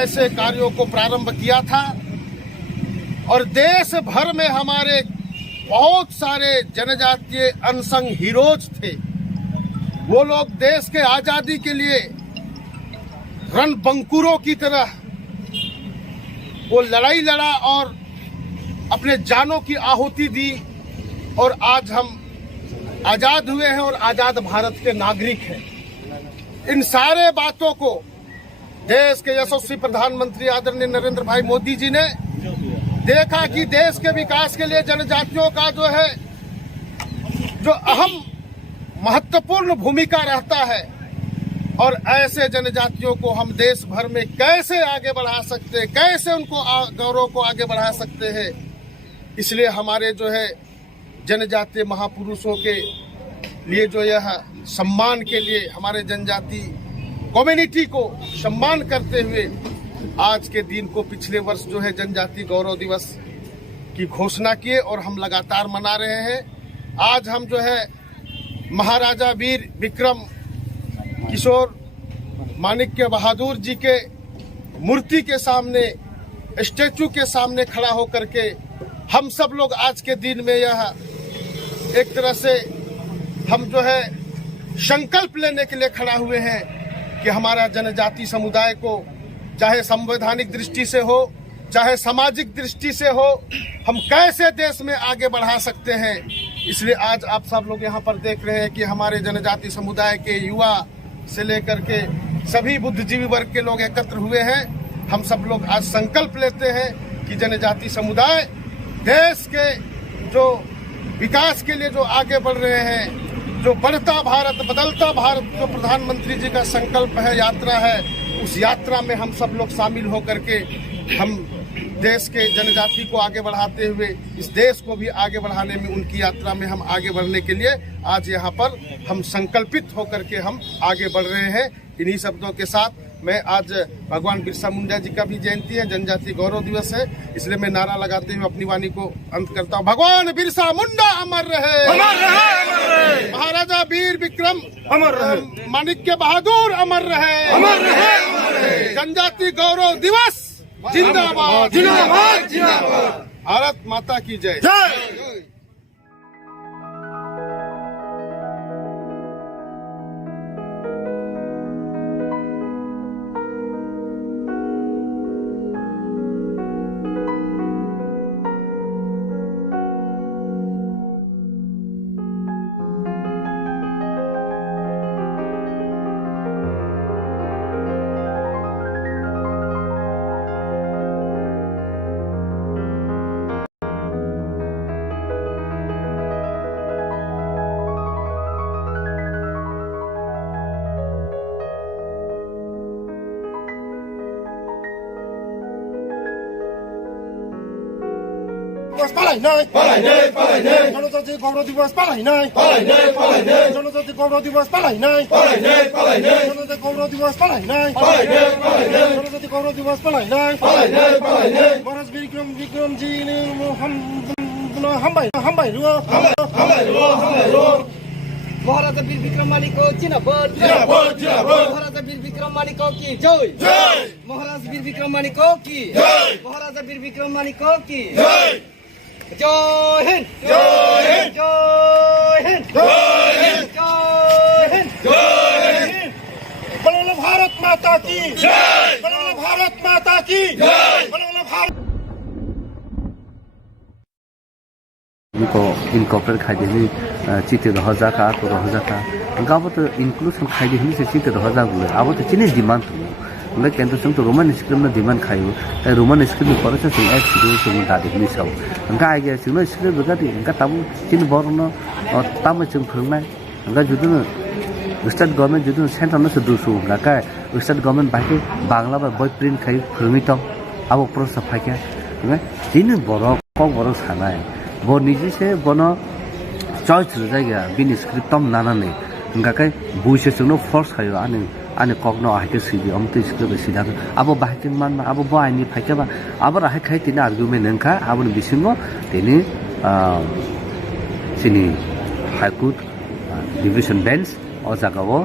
ऐसे कार्यों को प्रारंभ किया था। और देश भर में हमारे बहुत सारे जनजातीय अनसंग हीरोज थे। वो लोग देश के आजादी के लिए रणबंकुरों की तरह वो लड़ाई लड़ा और अपने जानों की आहुति दी। और आज हम आजाद हुए हैं और आजाद भारत के नागरिक हैं। इन सारे बातों को देश के यशस्वी प्रधानमंत्री आदरणीय नरेंद्र भाई मोदी जी ने देखा कि देश के विकास के लिए जनजातियों का जो अहम महत्वपूर्ण भूमिका रहता है और ऐसे जनजातियों को हम देश भर में कैसे आगे बढ़ा सकते हैं, कैसे उनको गौरव को आगे बढ़ा सकते हैं। इसलिए हमारे जनजातीय महापुरुषों के लिए यह सम्मान के लिए हमारे जनजाति कम्युनिटी को सम्मान करते हुए आज के दिन को पिछले वर्ष जनजाति गौरव दिवस की घोषणा किए और हम लगातार मना रहे हैं। आज हम महाराजा वीर विक्रम किशोर माणिक्य बहादुर जी के मूर्ति के सामने, स्टैचू के सामने खड़ा होकर के हम सब लोग आज के दिन में यह एक तरह से हम संकल्प लेने के लिए खड़ा हुए हैं कि हमारा जनजाति समुदाय को चाहे संवैधानिक दृष्टि से हो, चाहे सामाजिक दृष्टि से हो, हम कैसे देश में आगे बढ़ा सकते हैं। इसलिए आज आप सब लोग यहाँ पर देख रहे हैं कि हमारे जनजाति समुदाय के युवा से लेकर के सभी बुद्धिजीवी वर्ग के लोग एकत्र हुए हैं। हम सब लोग आज संकल्प लेते हैं कि जनजाति समुदाय देश के विकास के लिए आगे बढ़ रहे हैं, बढ़ता भारत बदलता भारत प्रधानमंत्री जी का संकल्प है, यात्रा है, उस यात्रा में हम सब लोग शामिल होकर के हम देश के जनजाति को आगे बढ़ाते हुए इस देश को भी आगे बढ़ाने में उनकी यात्रा में हम आगे बढ़ने के लिए आज यहाँ पर हम संकल्पित होकर के हम आगे बढ़ रहे हैं। इन्हीं शब्दों के साथ मैं आज भगवान बिरसा मुंडा जी का भी जयंती है, जनजाति गौरव दिवस है, इसलिए मैं नारा लगाते हुए अपनी वाणी को अंत करता हूँ। भगवान बिरसा मुंडा अमर रहे, अमर रहे। महाराजा वीर विक्रम अमर रहे, माणिक्य बहादुर अमर रहे, अमर रहे। जनजाति गौरव दिवस जिंदाबाद, जिंदाबाद, जिंदाबाद। भारत माता की जय। दिवस पालाइ नै जनजाति गौरव दिवस पालाइ नै जनजाति गौरव दिवस पालाइ नै जनजाति गौरव दिवस पालाइ नै जनजाति गौरव दिवस पालाइ नै महाराज विक्रम जी ने हामबाय रुवा महाराजा वीर विक्रम मानिको जिंदाबाद महाराजा वीर विक्रम मानिको की जय महाराज वीर विक्रम मानिको की महाराजा वीर विक्रम मानिको की जय हिंद जय हिंद जय हिंद जय हिंद जय माता की बोलो भारत माता की बोलो भारत को इनकॉर्पोरेट खाइदिनि चिते हजाका को हजाका गाबो तो इंक्लूजन खाइदिनि से चिते हजा गुले आबो तो चिने डिमांड तो ले केंद्र संग तो रोमन स्क्रिप्ट में डिमांड खायो त रोमन स्क्रिप्ट में परचा से एक सिडो से दादिनि साव अंका आगे सिनो स्क्रिप्ट बगादि अंका ताबु चिन बरनो ताम जों फोरोंनाय अंका जुदुनो स्टेट गवर्नमेंट जुदुनो सेंटर न से दुसु गाका स्टेट गवर्नमेंट बाकी बांग्ला बा बय प्रिंट खाइ फोरोंनि तो आबो प्रोसेस फाइका जिन बरो को बरो सानाय बो निजे से बनो चॉइस जायगा बिनि स्क्रिप्ट तम नानानै गाका बुइसे जोंनो फोर्स खायो आने कगनो आइके सिदि अमते स्क्रिप्ट सिदा आबो बाहायथिं मान आबो बायनि फाइकाबा आबो राहाय खाय तिना आर्गुमेन्ट नंखा आबो बिसिङो तिनि सिनि हाई कोर्ट डिविजन बेंच ओ जागावो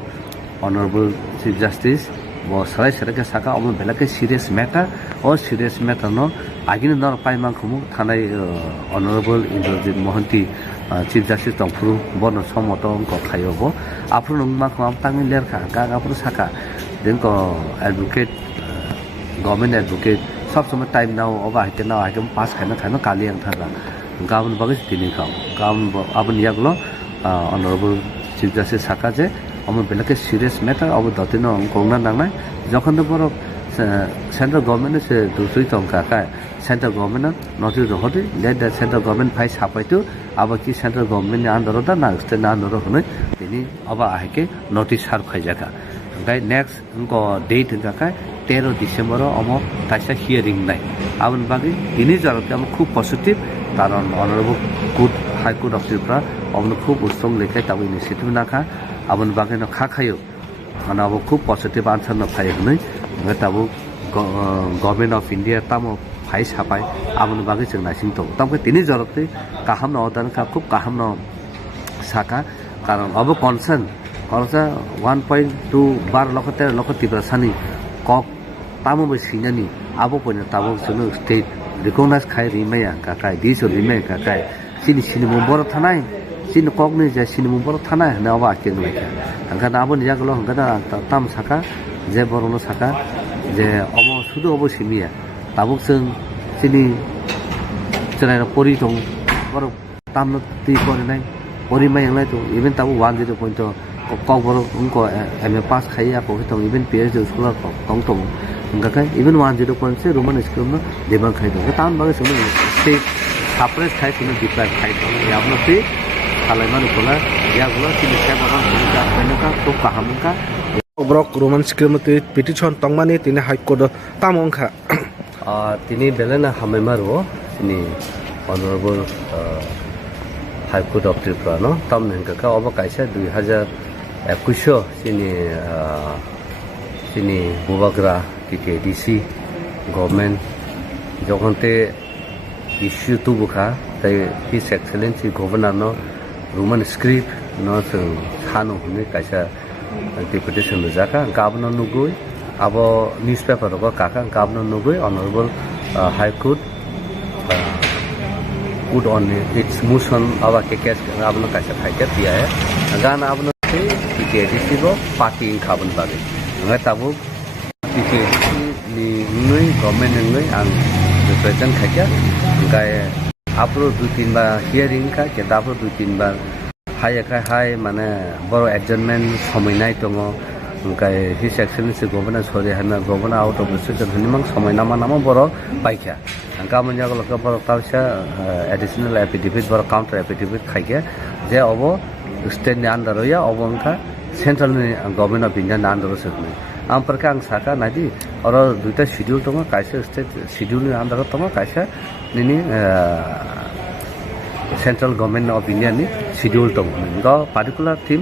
ऑनरेबल चीफ जस्टिस वो सराय के साका अमो बेलाके सीरियस मैटर और सीरियस मैटर नो आगिनो नर पाइमा खमु थानाय honourable Indrajit Mohanty chief justice तंफुरु बन समत अंक खायोबो आफुर नंगमा खम तांनि लेरखा गागाफुर साका देनको एडवोकेट गवर्नमेंट एडवोकेट सब समय टाइम नाउ अबा हाइते नाउ हाइके पास खाना काली अंथारा गाबन बगे तिनि खाव गाबन आबन यागलो ऑनरेबल चीफ जस्टिस साका जे अमो बेलाके सीरियस मैटर अब दतिनो अंकना नांनाय जखन बरो सेंट्रल गवर्नमेंट से दूसरी तंका का सेंट्रल गवर्नमेंट नोटिस रहते लेट द सेंट्रल गवर्नमेंट फाइ सापाइतु अब कि सेंट्रल गवर्नमेंट आंदर दा ना स्टेट आंदर होने तिनी अब आके नोटिस सार खाइजाका ओमफ्राय नेक्स्ट उनको डेट का 13 डिसेम्बर अमो ताइसा हियरिंग नाय आबन बागै दिनै जरते हम खूब पॉजिटिव कारण honourable court high court of Tripura अमन खूब स्ट्रंग लेखाय ताबो इनिशिएटिव नाखा आबन बागै न खाखायो अनि अब खूब पॉजिटिव आन्सर न फाइ हुनै ताबो गवर्नमेंट अफ इंडिया तामो फाइ सापाय आबन बागै जों नासिं दं तामके दिनै जरते काहाम न अदान का खूब काहाम न साका कारण अब कन्सर्न खरचा 1.2 12 लाख 13 लाख त्रिपुरा सानि कक तामो बसिनानि आबो पयना ताबो जों स्टेट रिकगनाइज खाय रिमाया काकाय दिस रिमाय काकाय सिनि मुंबर थानाय सिन कगनि जे सिनि मुंबर थानाय न अब आके लायका अंका नाबो नियागलो अंका ताम साका जे बरनो साका जे अमो सुदु अबो सिमिया ताबो जों सिनि चनाय परि दं बर तामनो ति करनाय परि मायलाय तो इभेन ताबो 10 पॉइंट कबर उनको एमए पास खाइया को तो इभेन पीएचडी स्कूल कम तो उनका इभेन 10 पॉइंट से रोमन स्कूल में देबन खाइ दो ताम बागे सुनो स्टेट सपरेट खाइ सुनो डिप्लाय खाइ दो याबनो पे खालायमानो कोला यागुला सिनि सेबरन का बेनका तो काहामका ब्रक रोमन स्क्रिप्ट पिटिशन तंगमानि तिने हाई कोर्ट तामंखा तिनी बेलेना हामेमारो तिनी honourable high court of Tripura नो तमनेका अब काइसा 2021 सिनि बुबाग्रा टीटीडीसी गवर्नमेंट जखनते इश्यू तुबुखा तै हिज एक्सेलेंसी गवर्नर नो रोमन स्क्रिप्ट नो सानो हुने काइसा डिपुटेशन जाका गाबनो नुगुइ अब न्यूज़पेपर को काका गाबनो नुगुइ honourable high court put on its motion awa ke case abno kaisa faike dia है गान abno से टीटीडीसी को पार्टी खाबन बागे ngai tabu TTDC ni ngai government ngai आं रिप्रेजेंट खाया ngai आपरो 2-3 बार हियरिंग का के दाबो 2-3 बार हाय माने बरो एडजमेंट समयनाय दङ ngai हिज एक्सेलेंसी गवर्नर सरि हना गवर्नर आउट अफ सिचुएशन हनिमं समयनामा नामा बरो बाइखा गामन जागल का बर तावसा एडिशनल एफिडेविट बर काउंटर एफिडेविट खाइके जे अब स्टेट नि अंडर या अब उनका सेंट्रल नि गवर्नमेंट अफ इंडिया नि अंडर सकने आम प्रकार आं साका नादि और दुइटा शेड्यूल दङ काइसे स्टेट शेड्यूल नि अंडर दङ काइसे नि सेंट्रल गवर्नमेंट अफ इंडिया नि शेड्यूल दङ ग पार्टिकुलर थीम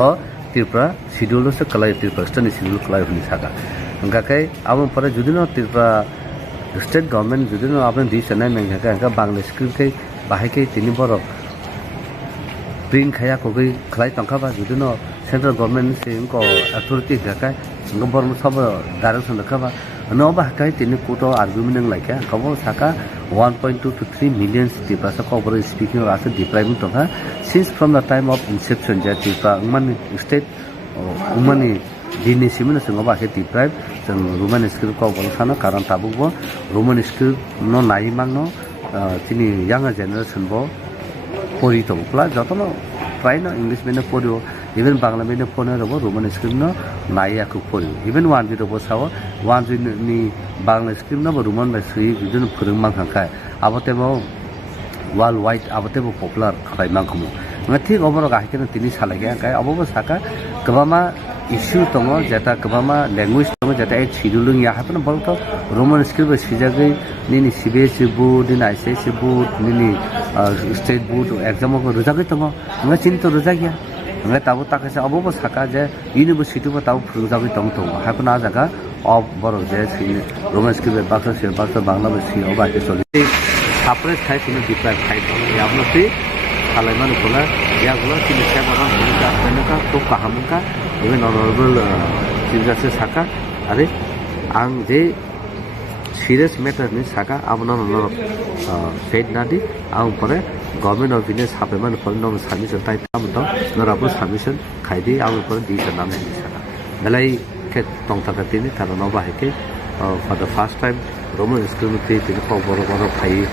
अ त्रिपुरा शेड्यूल से कलाई त्रिपुरा स्टेट नि शेड्यूल कलाई हुनि साका उनका कै अब पर जुदिनो त्रिपुरा स्टेट गवर्नमेंट जुदिनो आपन दिस नै मेंगा बांग्ला स्क्रिप्ट कै बाहायकै तिनि बर प्रिंट खाया को गई खलाई तंखा बा जुदिनो सेंट्रल गवर्नमेंट से इनको अथॉरिटी गाका इनको बर सब डायरेक्शन रखा न बाहायकै तिनि कोटो आर्गुमेंट नंग लाइका कबो साका 1.2 to 3 million त्रिपुरा सा कबर स्पीकिंग आसे डिप्लॉयमेंट तंखा since from the time of inception जे त्रिपुरा उमन स्टेट उमनी Dini simina sing oba ke deprive sing Roman script ko bolsana karon tabukbo Roman script no nai mangno tini younger generation bo pori to pla jotono try no English mene poriwo even Bangla mene pone robo Roman script no nai aku poriwo even one bit robo sawo one ni Bangla script no Roman ba sui bidun phurung mang khangkai abote bo worldwide abote bo popular khabai mangkumo ngathi oboro ga hikena tini salage kai abo saka kebama issue tongo jata kebama language tongo jata e chidulung ya hapna bolto Roman script sijagai nini CBSE board nini ICSE board nini state board exam ko rujagai tongo nga chinto rujagya nga tabo takase abo saka je university bo tabo rujagai tongo hapna jaga of boro je Roman script baksa bangla ba si oba ke soli sapres khai tini deprive khai tongo ya apna ti Kalaiman pula ya gula sini saya orang kita mereka tu paham ka even honorable chief justice saka are ang je serious matter ni saka abna no said nadi ang pore government of India sapeman pore no submission tai tam to narabu submission khaidi ang pore di ka nam ni saka belai ke tong ta tini karon ba ke for the first time Roman script ti ko boro khai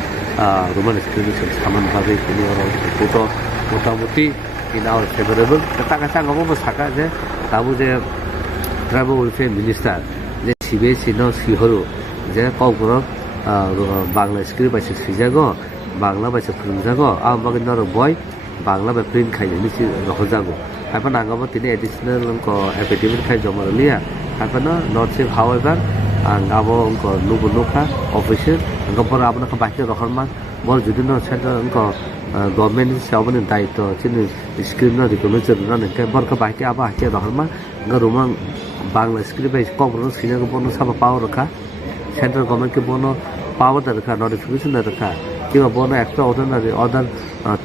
Roman script saman bhabe tini oro photo motamuti in our favorable kata ngobo saka je tabu je travel welfare minister je CBSE no sihoro je koboro Bangla script ba sijago Bangla ba phungjago amagno boy Bangla ba print khai ni si rojago apa nangabo tini additional ko affidavit khai joma liya apa no not safe however abo ko nubu nuka official ko por apna ka baike rohman bol judino center ko government sabone daito chini script no recommend na ke bor ka baike aba ke rohman ga rumang Bangla script ba ko bro sine ko bono sab power rakha central government ke bono power da rakha notification da rakha kiwa bono extra other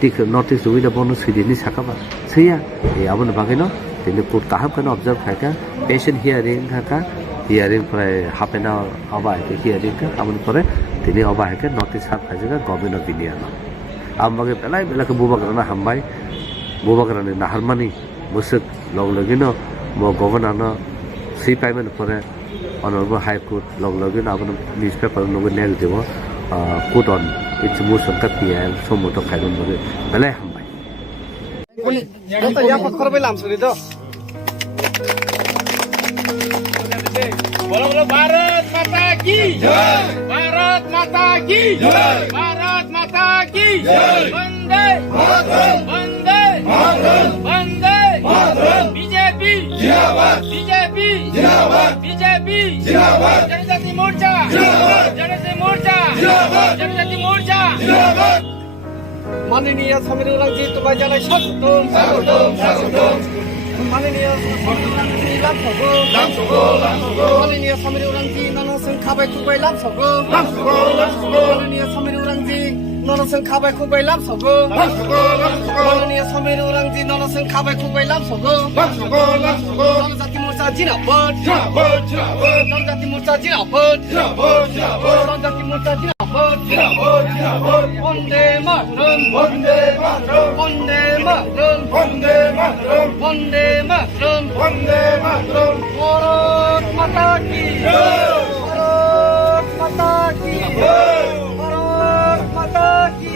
tik notice with bono sidini sakaba seya e abone bagino tini put kaham kana observe khaka patient hearing khaka hearing pray half an hour aba ke hearing ka amon pore tini aba ke notice har khajaga government of India no amage pelai bela ke buba karana hambai buba karane na harmani musuk log logino mo governor no si payment pore honorable high court log logino abon newspaper no ne debo court on its motion ka pl somo to khaidon boge belai hambai Kata ya pakhor be lam suri do बोलो बोलो भारत माता की जय भारत माता की जय भारत माता की जय वंदे मातरम वंदे मातरम वंदे मातरम बीजेपी जिंदाबाद बीजेपी जिंदाबाद बीजेपी जिंदाबाद जनजाति मोर्चा जिंदाबाद जनजाति मोर्चा जिंदाबाद जनजाति मोर्चा जिंदाबाद माननीय समीर उरांजी तुम्हारे जाने स्वागतम माननीय माननीय समीर उरांजी ननसं खाबाय खुबाय लामसगो माननीय समीर उरांजी ननसं खाबाय खुबाय लामसगो माननीय समीर उरांजी ननसं खाबाय खुबाय लामसगो जनजाति मोर्चा जिनाबद जनजाति मोर्चा जिनाबद जनजाति मोर्चा जिनाबद वंदे मातरम वंदे मातरम वंदे मातरम वंदे मातरम वंदे मातरम वंदे मातरम भारत माता की भारत माता की भारत माता की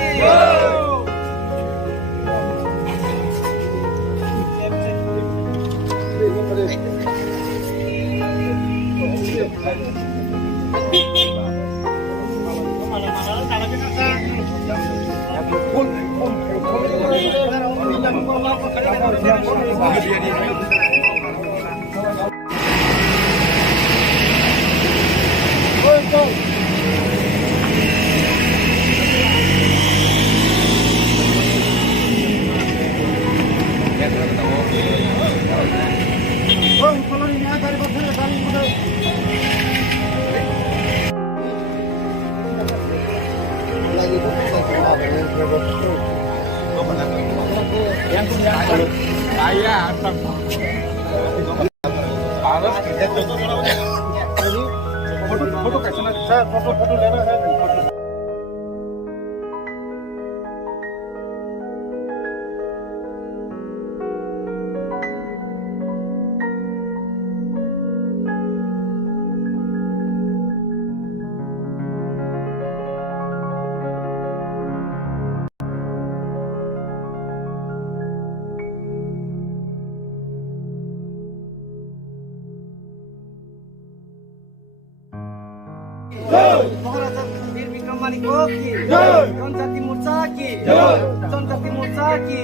फोटो कैसे ना सर फोटो लेना है মহারাজা বীর বিক্রম মানিক কি জনজাতি মোর্চা কি জনজাতি মোর্চা কি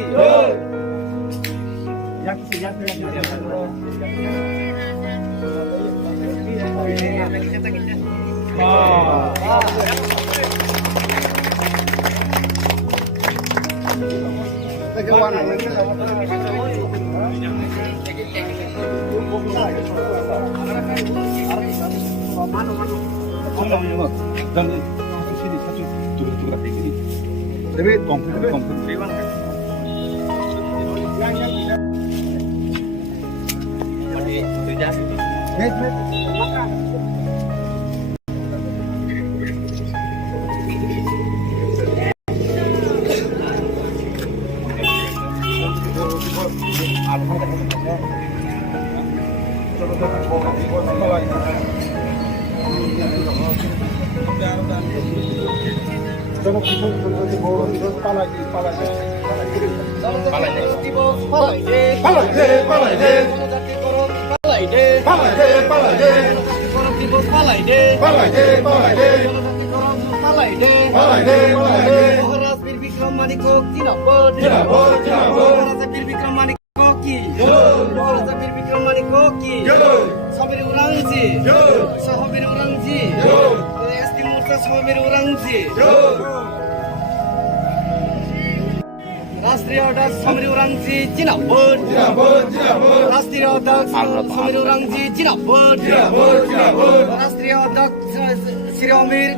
মহারাজ বীর বিক্রম মানিক জিন্দাবাদ মহারাজা বীর বিক্রম মানিক কি মহারাজা বীর বিক্রম মানিক কি সবের উরাংজি সহবের উরাংজি এসটি মোর্চা সহবের উরাংজি রাষ্ট্রীয় অধ্যক্ষ সমির উরাংজি জিন্দাবাদ রাষ্ট্রীয় অধ্যক্ষ সমির উরাংজি জিন্দাবাদ রাষ্ট্রীয় অধ্যক্ষ শ্রী অমির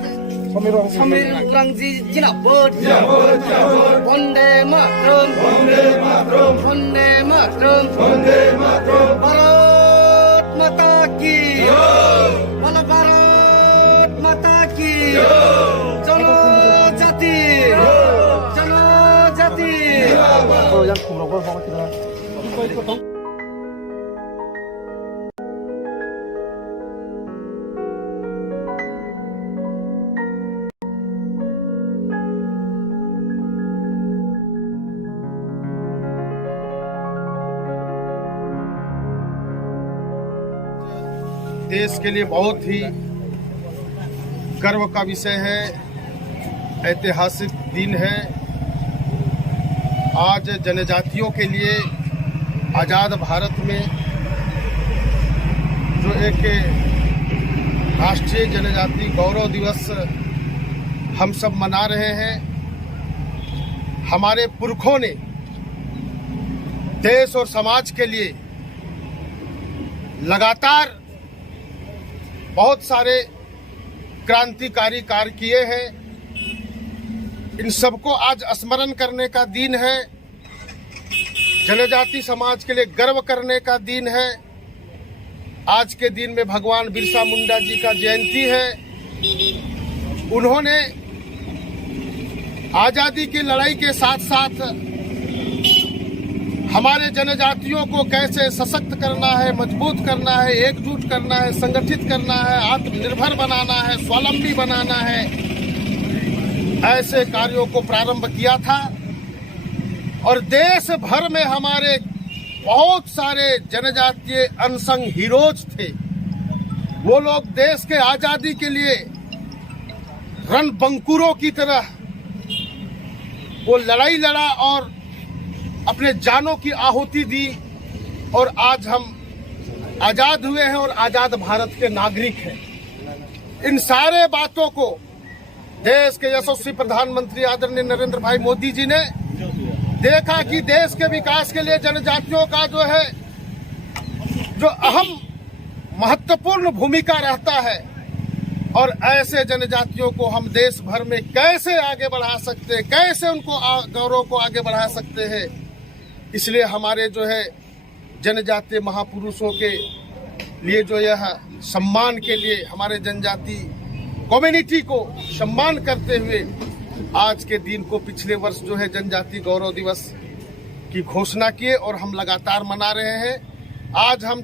সমীর উরাংজি জিন্দাবাদ বন্দে মাতরম বন্দে মাতরম ভারত মাতা কি বলো ভারত মাতা কি জনজাতি জনজাতি देश के लिए बहुत ही गर्व का विषय है, ऐतिहासिक दिन है। आज जनजातियों के लिए आज़ाद भारत में जो एक राष्ट्रीय जनजाति गौरव दिवस हम सब मना रहे हैं। हमारे पुरखों ने देश और समाज के लिए लगातार बहुत सारे क्रांतिकारी कार्य किए हैं। इन सबको आज स्मरण करने का दिन है, जनजाति समाज के लिए गर्व करने का दिन है। आज के दिन में भगवान बिरसा मुंडा जी का जयंती है। उन्होंने आज़ादी की लड़ाई के साथ साथ हमारे जनजातियों को कैसे सशक्त करना है, मजबूत करना है, एकजुट करना है, संगठित करना है, आत्मनिर्भर बनाना है, स्वावलंबी बनाना है, ऐसे कार्यों को प्रारंभ किया था। और देश भर में हमारे बहुत सारे जनजातीय अनसंग हीरोज थे। वो लोग देश के आजादी के लिए रणबंकुरों की तरह वो लड़ाई लड़ा और अपने जानों की आहुति दी। और आज हम आजाद हुए हैं और आजाद भारत के नागरिक हैं। इन सारे बातों को देश के यशस्वी प्रधानमंत्री आदरणीय नरेंद्र भाई मोदी जी ने देखा कि देश के विकास के लिए जनजातियों का जो अहम महत्वपूर्ण भूमिका रहता है और ऐसे जनजातियों को हम देश भर में कैसे आगे बढ़ा सकते हैं, कैसे उनको गौरव को आगे बढ़ा सकते हैं। इसलिए हमारे जनजातीय महापुरुषों के लिए यह सम्मान के लिए हमारे जनजाति कम्युनिटी को सम्मान करते हुए आज के दिन को पिछले वर्ष जनजाति गौरव दिवस की घोषणा किए और हम लगातार मना रहे हैं। आज हम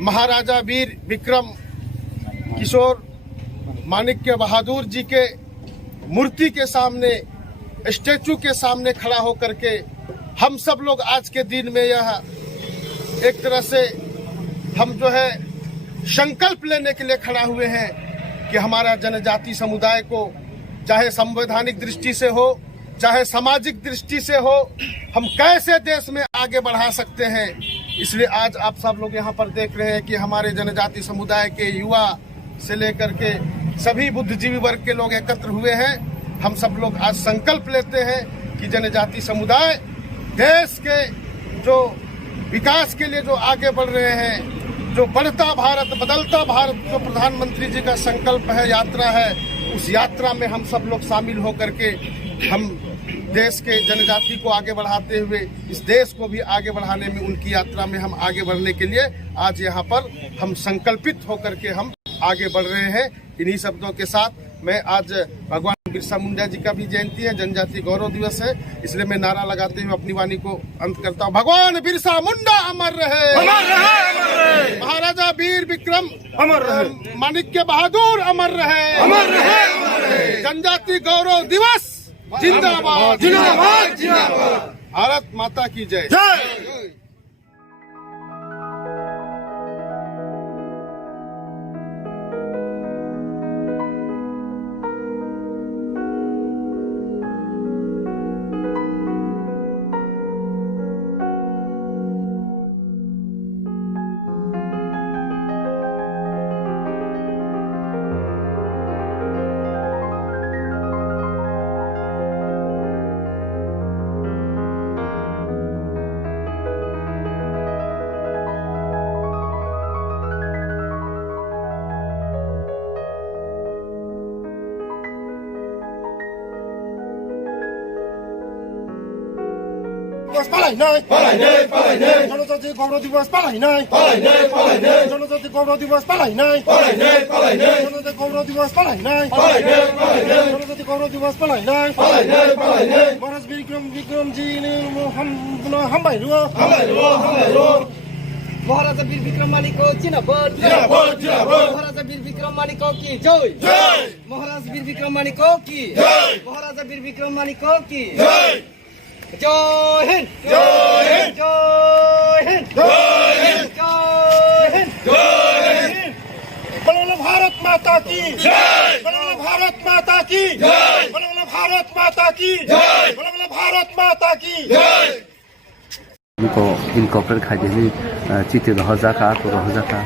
महाराजा वीर विक्रम किशोर माणिक्य बहादुर जी के मूर्ति के सामने, स्टैचू के सामने खड़ा होकर के हम सब लोग आज के दिन में यह एक तरह से हम संकल्प लेने के लिए खड़ा हुए हैं कि हमारा जनजाति समुदाय को चाहे संवैधानिक दृष्टि से हो चाहे सामाजिक दृष्टि से हो हम कैसे देश में आगे बढ़ा सकते हैं। इसलिए आज आप सब लोग यहाँ पर देख रहे हैं कि हमारे जनजाति समुदाय के युवा से लेकर के सभी बुद्धिजीवी वर्ग के लोग एकत्र हुए हैं। हम सब लोग आज संकल्प लेते हैं कि जनजाति समुदाय देश के जो विकास के लिए जो आगे बढ़ रहे हैं, जो बढ़ता भारत बदलता भारत जो प्रधानमंत्री जी का संकल्प है, यात्रा है, उस यात्रा में हम सब लोग शामिल होकर के हम देश के जनजाति को आगे बढ़ाते हुए इस देश को भी आगे बढ़ाने में उनकी यात्रा में हम आगे बढ़ने के लिए आज यहाँ पर हम संकल्पित होकर के हम आगे बढ़ रहे हैं। इन्हीं शब्दों के साथ मैं आज भगवान बिरसा मुंडा जी का भी जयंती है, जनजाति गौरव दिवस है, इसलिए मैं नारा लगाते हुए अपनी वाणी को अंत करता हूँ। भगवान बिरसा मुंडा अमर रहे, अमर रहे। महाराजा वीर विक्रम अमर रहे, माणिक्य बहादुर अमर रहे, अमर रहे। जनजाति गौरव दिवस जिंदाबाद जिंदाबाद जिंदाबाद। भारत माता की जय। পালাই নাই জনজাতি গৌরব দিবস পালাই নাই জনজাতি গৌরব দিবস পালাই নাই জনজাতি গৌরব দিবস পালাই নাই জনজাতি গৌরব দিবস পালাই নাই মহারাজ বিক্রমজি হামবাইলো महाराजा वीर विक्रम मानिको जिंदाबाद महाराजा वीर विक्रम मानिको की जय महाराज वीर विक्रम मानिको की महाराजा वीर विक्रम मानिको की जय हिंद जय हिंद जय हिंद जय हिंद जय हिंद जय हिंद। बोलो भारत माता की जय, बोलो भारत माता की जय, बोलो भारत माता की जय, बोलो भारत माता की जय। इनको इनकॉर्पोरेट खाइदे चिते हजा का तो हजा का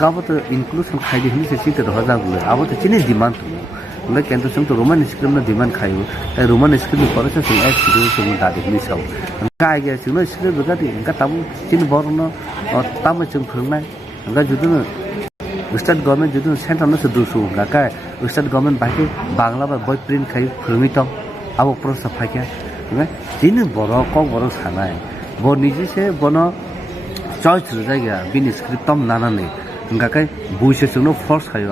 गाबो तो इंक्लूसन खाइदे से चिते हजा गुले अब तो चिने डिमांड तो केंद्र संघ तो रोमन स्क्रिप्ट में डिमांड खायो रोमन स्क्रिप्ट पर से एक शेड्यूल से दादे नि साव का आगे सिनो स्क्रिप्ट बगादि का ताबु चिन बरनो ताम जों फोरोंनाय का जुदुन स्टेट गवर्नमेंट जुदुन सेंट्रल न से दुसु का स्टेट गवर्नमेंट बाकी बांग्ला बा बय प्रिंट खाइ फोरोंनि तो अब प्रोसेस फाइका चिन बर को बर सानाय वो निजी से बनो चॉइस जायगा बिनि स्क्रिप्ट तम नानानै गाकै बुइसे जोंनो फोर्स खायो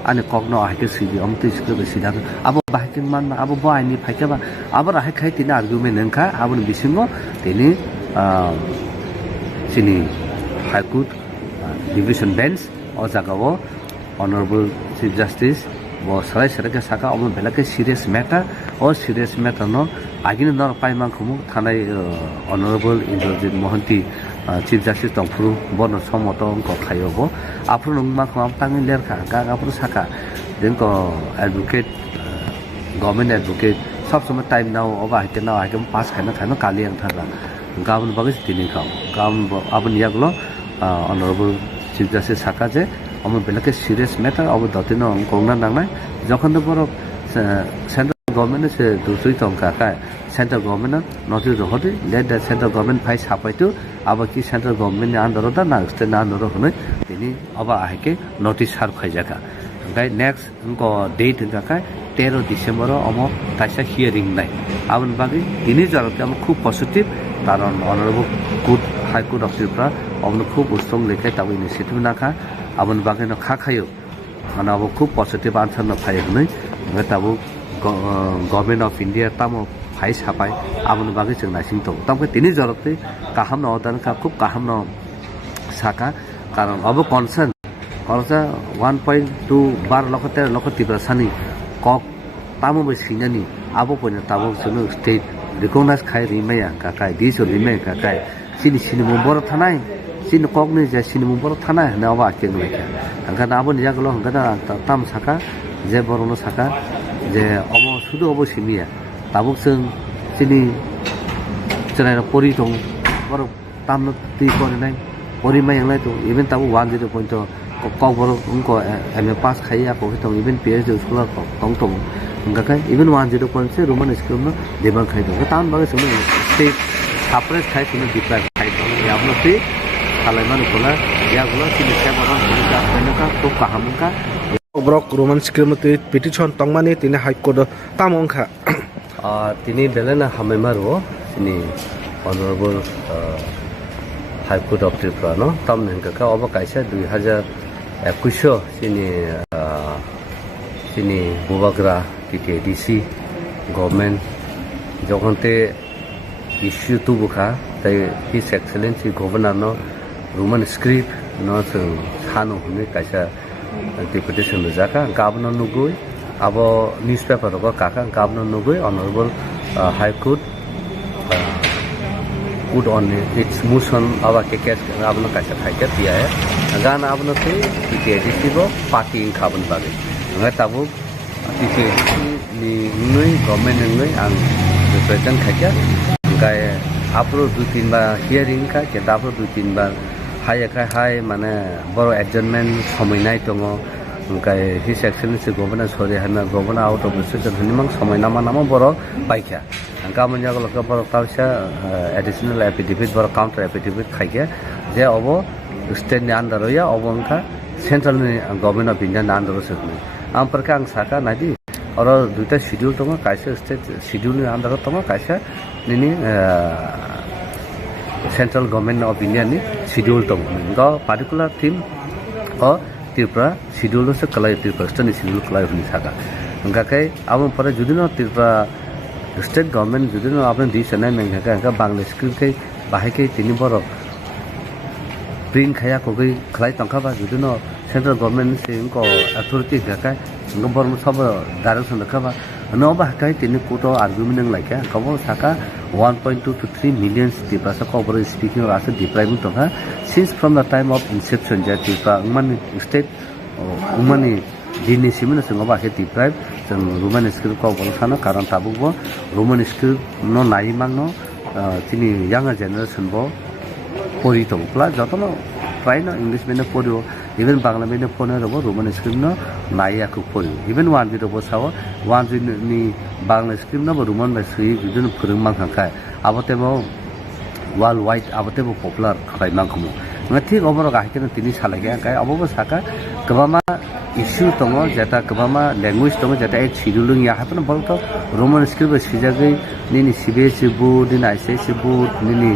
आने कगनो आके सिदि अमते स्क्रिप्ट सिदा अब बाहायकिन मान अब बायनि फाइकाबा अब राहाय खाय तिना आर्गुमेन्ट नंखा अब बिसिंगो तिनि सिनि हाई कोर्ट डिविजन बेंच ओ जागावो ऑनरेबल चीफ जस्टिस वो सराय के साका अब बेलाके सीरियस मैटर नो आगिनो नर पाइमा खमु थानाय honourable Indrajit Mohanty chief justice तंफुरु बन समत अंक खायोबो आफुर नंगमा खम तांगि लेरखा गागाफुर साका देंको एडवोकेट गवर्नमेंट एडवोकेट सब समय टाइम नाउ अब आइते नाउ आइके पास खानो काली अंथारा गाबन बगस दिनै खाव गाबन आबन यागलो ऑनरेबल चीफ जस्टिस साका जे अब बेलाके सीरियस मैटर अब दतिनो अंकना नांनाय जखन तो बरो सेंट्रल गवर्नमेंट से दूसरी तो का सेंट्रल गवर्नमेंट नोटिस होदे लेट द सेंट्रल गवर्नमेंट फाइ सापाइतो अब कि सेंट्रल गवर्नमेंट आंदर दा ना स्टेट ना आंदर होने तिनी अब आके नोटिस सार खाइजाका ओमफ्राय नेक्स्ट उनको डेट जाका 13 डिसेम्बर अब ताइसा हियरिंग नाय आबन बागै तिनी जरते हम खूब पॉजिटिव कारण honourable court high court of Tripura अब खूब स्ट्रंग लेखे तब इनिशिएटिव नाखा आबन बागै न खाखायो अनि अब खूब पॉजिटिव आन्सर न फाइ हुनै तब गवर्नमेंट अफ इंडिया तम फाइ सापाय आबन बागै जों नासिंग तो तमके तिनी जरते काहाम न अदान का खूब काहाम न साका कारण अब कन्सर्न 1.2 12 लाख 13 लाख तिब्रा सानि कक तामो बे सिनानि आबो पने ताबो जों स्टेट रिकगनाइज खाइ रिमाया काकाय दिसो रिमाय काकाय सिनि सिनि बर थानाय sin kogni je sin mubor thana na wa king leke angka na abo nija golo angka na tam saka je borono saka je omo sudu obo simia tabuk sing sini cenai pori tong bor tam no ti ko nai pori mai yang lai tu even tabu 10 point to kau bor ungko MA pass khaya ko tong even PhD scholar tong tong angka kai even 10 point se roman school no deban khai to tam baga sunu state separate khai sunu deprive khai to ya apno se kalaiman kola ya gula sini se boron ka menaka to kahamka Obrok Roman script te petition tongmani tini high court tamong kha tini belena hamemaro sini honorable high court of Tripura no tam nengka ka oba kaisa 2021 sini bubagra TTDC government jokonte issue tu bukha tai his excellency governor no Roman script no sanu hune kaisa deputation jaka governor nugui abo newspaper ko kaka governor nugui honorable high court put on its motion aba ke case abno kaisa khaike dia hai gana abno se TTDC go party in khaban bagi ngai tabu TTDC ni ngai government ngai ang represent khaike ngai apro 2-3 bar hearing ka ke apro 2-3 bar hai mane boro adjournment সময় নাই tongo ngai his excellency governor sore hana governor out of the session hanimang সময় nama boro paikha angka manya ko lokka boro tausa additional affidavit boro counter affidavit khaike je obo state ni under ya obo angka central ni government of India ni under sekni amparka ang saka nadi oro duita schedule tongo kaisa state schedule ni under tongo kaisa nini central government of India ni schedule tong go particular theme or Tripura schedule se kalai Tripura state ni schedule kalai huni saka angka kai amon pore judino Tripura state government judino apne di sanai mengha ka bangla script kai bahai kai tini boro print khaya ko kai khlai tangkha ba judino central government se ko authority ka kai ngobor sab direction ka ba no ba kai tini kuto argument nang like ka ko saka 1.2 to 3 million Tripura sa cover speaking of as depriving to since from the time of inception ja Tripura umani state umani dini simena singo ba he deprive jeng Roman school ko bol sana karon tabu bo Roman school no nai mang no tini younger generation bo pori to plus jotono try no English mene porio even Bangla mene pone ro Roman school no nai aku porio even one bit bo sawo one ni Bangla school no Roman ba sui bidun phurung mang khai abote bo worldwide abote bo popular khai mang khumo ngathi oboro ga hikena tini salage kai abobo saka kbama issue tongo jeta kbama language tongo jeta e chidulung ya hapen bolto Roman school ba sijagai nini CBSE board nini ICSE board nini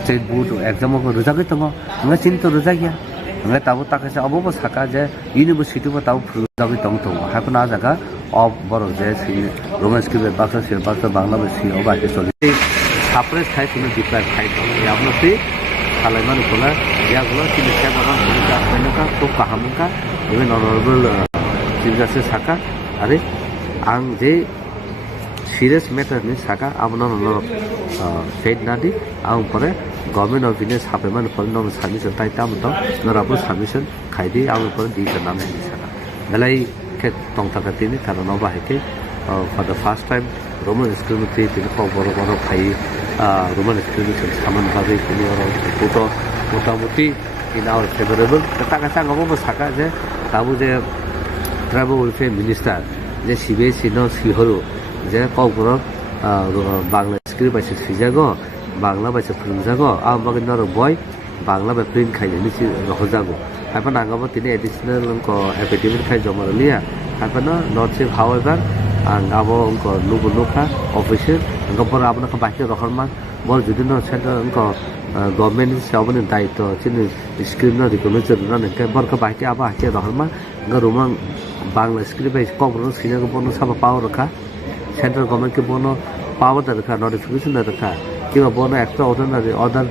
state board exam ko rujagai tongo ngachin to rujagya ngai tabu takase abobo saka je university bo tabu rujagai tong tongo hapen a jaga of boro je Roman school ba baksa sir baksa bangla ba si oba ke soli separate khai tini deprive khai tongo ya apno se kalaiman kola ya gula sini se boron ka menaka to kahamka even honorable chief justice saka are ang je serious matter ni saka abno no said nadi ang pore government of India sapeman polno submission tai tam to norapo submission khaidi ang pore di ka nam ni saka dalai ke tong ta ka tini karon ba heke for the first time Roman school te tini ko boro khai Roman school saman bhabe tini oro to motamuti in our favorable kata ngobo saka je tabu je travel welfare minister je CBSE no sihoro je kobro Bangla script ba sijago Bangla ba phungjago ambaga no boy Bangla ba print khai ni si hojago apa nangabo tini additional ko affidavit khai jomaralia apa no not safe however abo ko nubu nukha official ngopor abna ka bahke rohman bol judino center ko government sabone daito chini script no recommend na ke bor ka bahke aba ke rohman garumang Bangla script ba kobro sina ko bono saba power rakha central government ke bono power da rakha notification da rakha kiba bono ekta other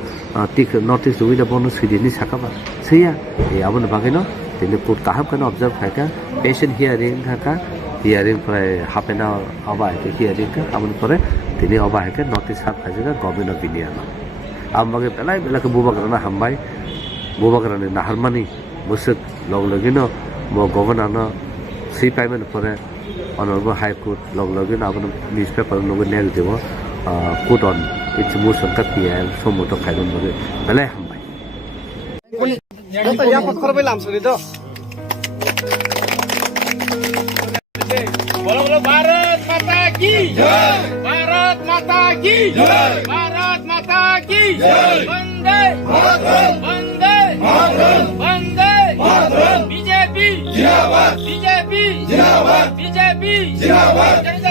tik notice with the bono sidini sakaba seya e abona bagino tini court kahab kana observe khaika patient hearing khaka hearing pray half an hour aba ke hearing ka amun pore tini aba ke notice sab khajiga government of India no ambage pelai bela ke buba karana hambai Bobagran na harmani musik log-logino mo governor si payment pore honorable high court log-logino abon newspaper no nel dewo court on its motion ka pm somoto khaidon bole bale hambai Dito ya pakhorbe lamso dito. बोलो बोलो भारत माता की जय, भारत माता की जय, भारत माता की जय, वंदे मातरम, वंदे मातरम, वंदे मातरम, बीजेपी जिंदाबाद, बीजेपी जिंदाबाद, बीजेपी जिंदाबाद।